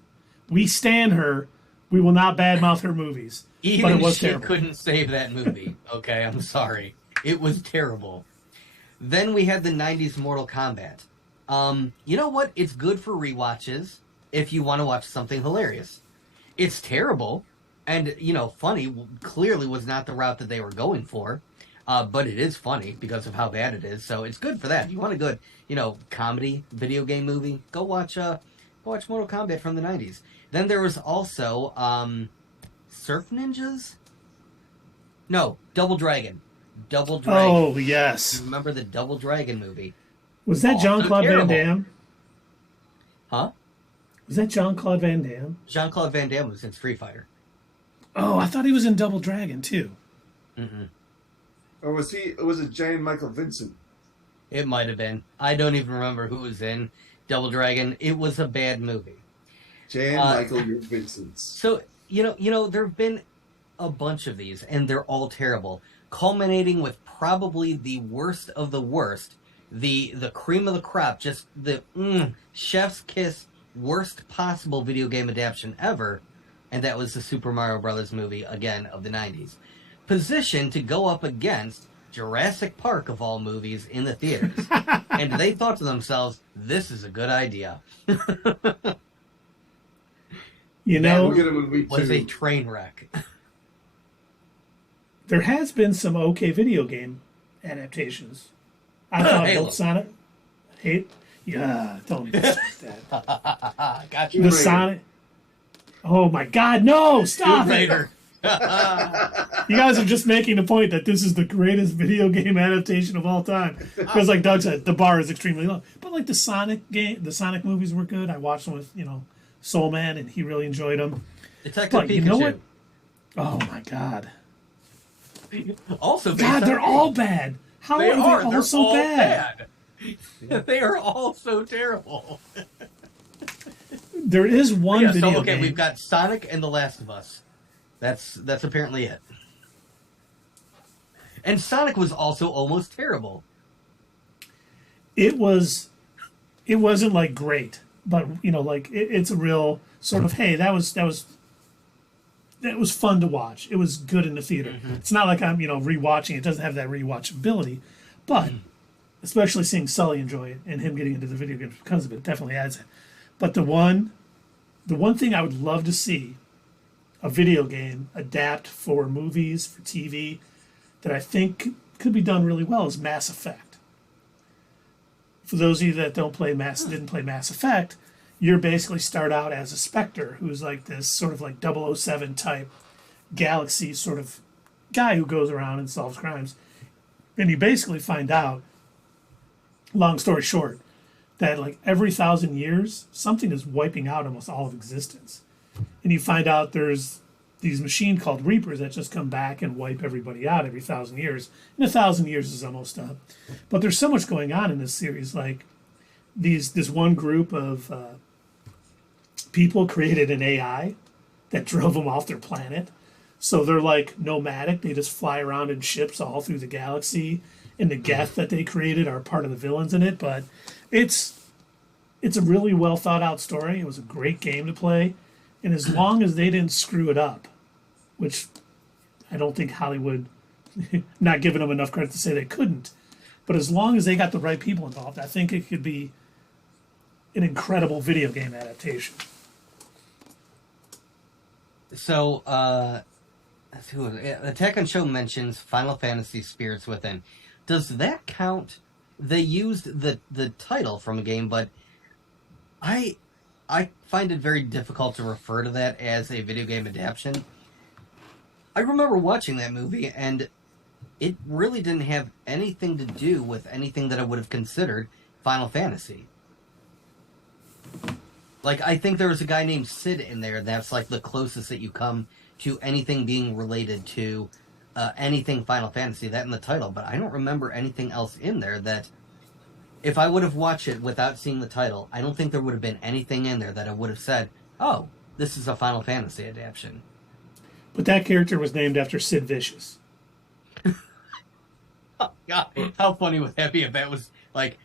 We stan her. We will not badmouth her movies. Even but it was she terrible. Couldn't save that movie. Okay, I'm sorry. It was terrible. Then we had the 90s Mortal Kombat. You know what? It's good for rewatches if you want to watch something hilarious. It's terrible and, funny. Clearly was not the route that they were going for. But it is funny because of how bad it is. So it's good for that. You want a good, comedy video game movie? Go watch Mortal Kombat from the 90s. Then there was also Surf Ninjas? No, Double Dragon. Double Dragon. Oh, yes. You remember the Double Dragon movie? Was that Jean-Claude Van Damme? Huh? Was that Jean-Claude Van Damme? Jean-Claude Van Damme was in Street Fighter. Oh, I thought he was in Double Dragon, too. Mm-mm. Or was it Jan Michael Vincent? It might have been. I don't even remember who was in Double Dragon. It was a bad movie. Jan Michael Vincent. So, there have been a bunch of these, and they're all terrible, culminating with probably the worst of the worst, the cream of the crop, just the chef's kiss, worst possible video game adaptation ever, and that was the Super Mario Brothers movie, again, of the 90s. Positioned to go up against Jurassic Park, of all movies, in the theaters. And they thought to themselves, this is a good idea. We'll get him in week 2. Was a train wreck. There has been some okay video game adaptations. I thought both Sonic... Yeah, don't even say that. Got you. The Sonic... Oh my God, no! Stop it! You guys are just making the point that this is the greatest video game adaptation of all time. Because, like Doug said, the bar is extremely low. But like the Sonic movies were good. I watched them with Soul Man, and he really enjoyed them. Detective Pikachu. You know what? Oh my God! Also, God, they're all bad. How are they all so bad? They are all so terrible. There is one video game. We've got Sonic and The Last of Us. That's apparently it. And Sonic was also almost terrible. It wasn't like great, but it's a real sort of, hey, that was fun to watch. It was good in the theater. Mm-hmm. It's not like I'm rewatching. It doesn't have that rewatchability, but especially seeing Sully enjoy it and him getting into the video games because of it definitely adds it. But the one thing I would love to see a video game adapt for movies, for TV, that I think could be done really well is Mass Effect. For those of you that didn't play Mass Effect, you basically start out as a Spectre, who's like this sort of like 007 type galaxy sort of guy who goes around and solves crimes. And you basically find out, long story short, that like every 1,000 years, something is wiping out almost all of existence. And you find out there's these machines called Reapers that just come back and wipe everybody out every 1,000 years. And 1,000 years is almost up. But there's so much going on in this series. Like this one group of people created an AI that drove them off their planet. So they're like nomadic. They just fly around in ships all through the galaxy. And the Geth that they created are part of the villains in it. But it's a really well thought out story. It was a great game to play. And as long as they didn't screw it up, which I don't think Hollywood, not giving them enough credit to say they couldn't, but as long as they got the right people involved, I think it could be an incredible video game adaptation. So, Attack on Show mentions Final Fantasy Spirits Within. Does that count? They used the title from a game, but I find it very difficult to refer to that as a video game adaptation. I remember watching that movie, and it really didn't have anything to do with anything that I would have considered Final Fantasy. Like, I think there was a guy named Sid in there that's like the closest that you come to anything being related to anything Final Fantasy, that in the title, but I don't remember anything else in there that, if I would have watched it without seeing the title, I don't think there would have been anything in there that I would have said, oh, this is a Final Fantasy adaptation. But that character was named after Sid Vicious. Oh, God, how funny would that be if that was, like,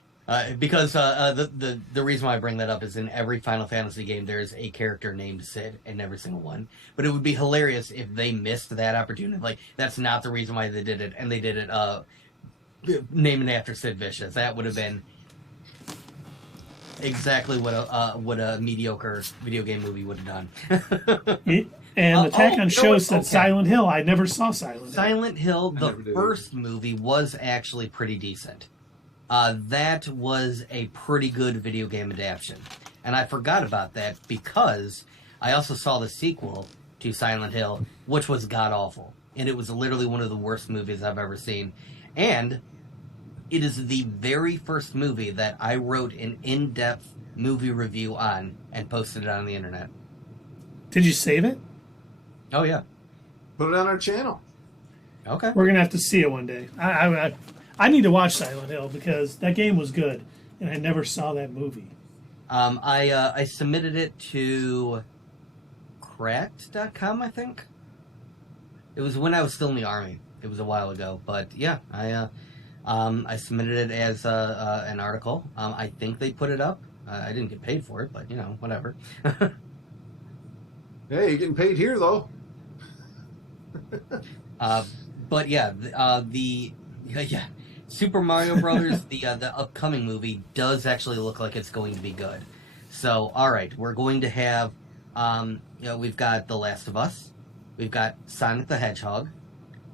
because the reason why I bring that up is in every Final Fantasy game there's a character named Sid in every single one. But it would be hilarious if they missed that opportunity. Like, that's not the reason why they did it, and they did it naming after Sid Vicious. That would have been exactly what a mediocre video game movie would have done. And Attack on Show said Silent Hill. I never saw Silent Hill. Silent Hill, the first movie, was actually pretty decent. That was a pretty good video game adaptation. And I forgot about that because I also saw the sequel to Silent Hill, which was god-awful. And it was literally one of the worst movies I've ever seen. And it is the very first movie that I wrote an in-depth movie review on and posted it on the internet. Did you save it? Oh, yeah. Put it on our channel. Okay. We're going to have to see it one day. I need to watch Silent Hill because that game was good, and I never saw that movie. I submitted it to Cracked.com, I think. It was when I was still in the Army. It was a while ago. But, yeah, I submitted it as an article. I think they put it up. I didn't get paid for it, but, whatever. Hey, you're getting paid here, though. But yeah, the Super Mario Brothers, the upcoming movie does actually look like it's going to be good. So, all right, we're going to have, we've got The Last of Us, we've got Sonic the Hedgehog,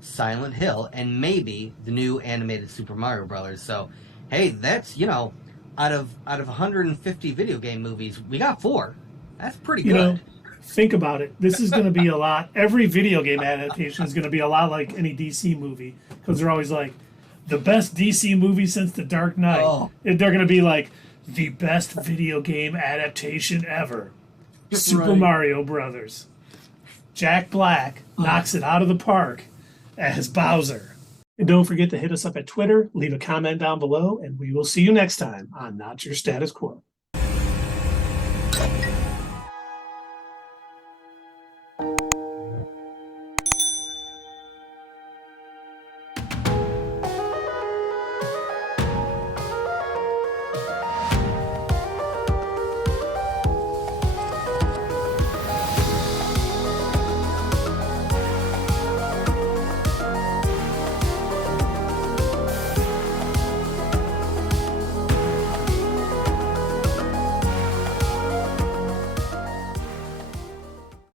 Silent Hill, and maybe the new animated Super Mario Brothers. So, hey, that's out of 150 video game movies, we got 4. That's pretty good. Think about it. This is going to be a lot. Every video game adaptation is going to be a lot like any DC movie because they're always like the best DC movie since The Dark Knight. Oh. They're going to be like the best video game adaptation ever. Super Mario Brothers. Jack Black knocks it out of the park as Bowser. And don't forget to hit us up at Twitter, leave a comment down below, and we will see you next time on Not Your Status Quo.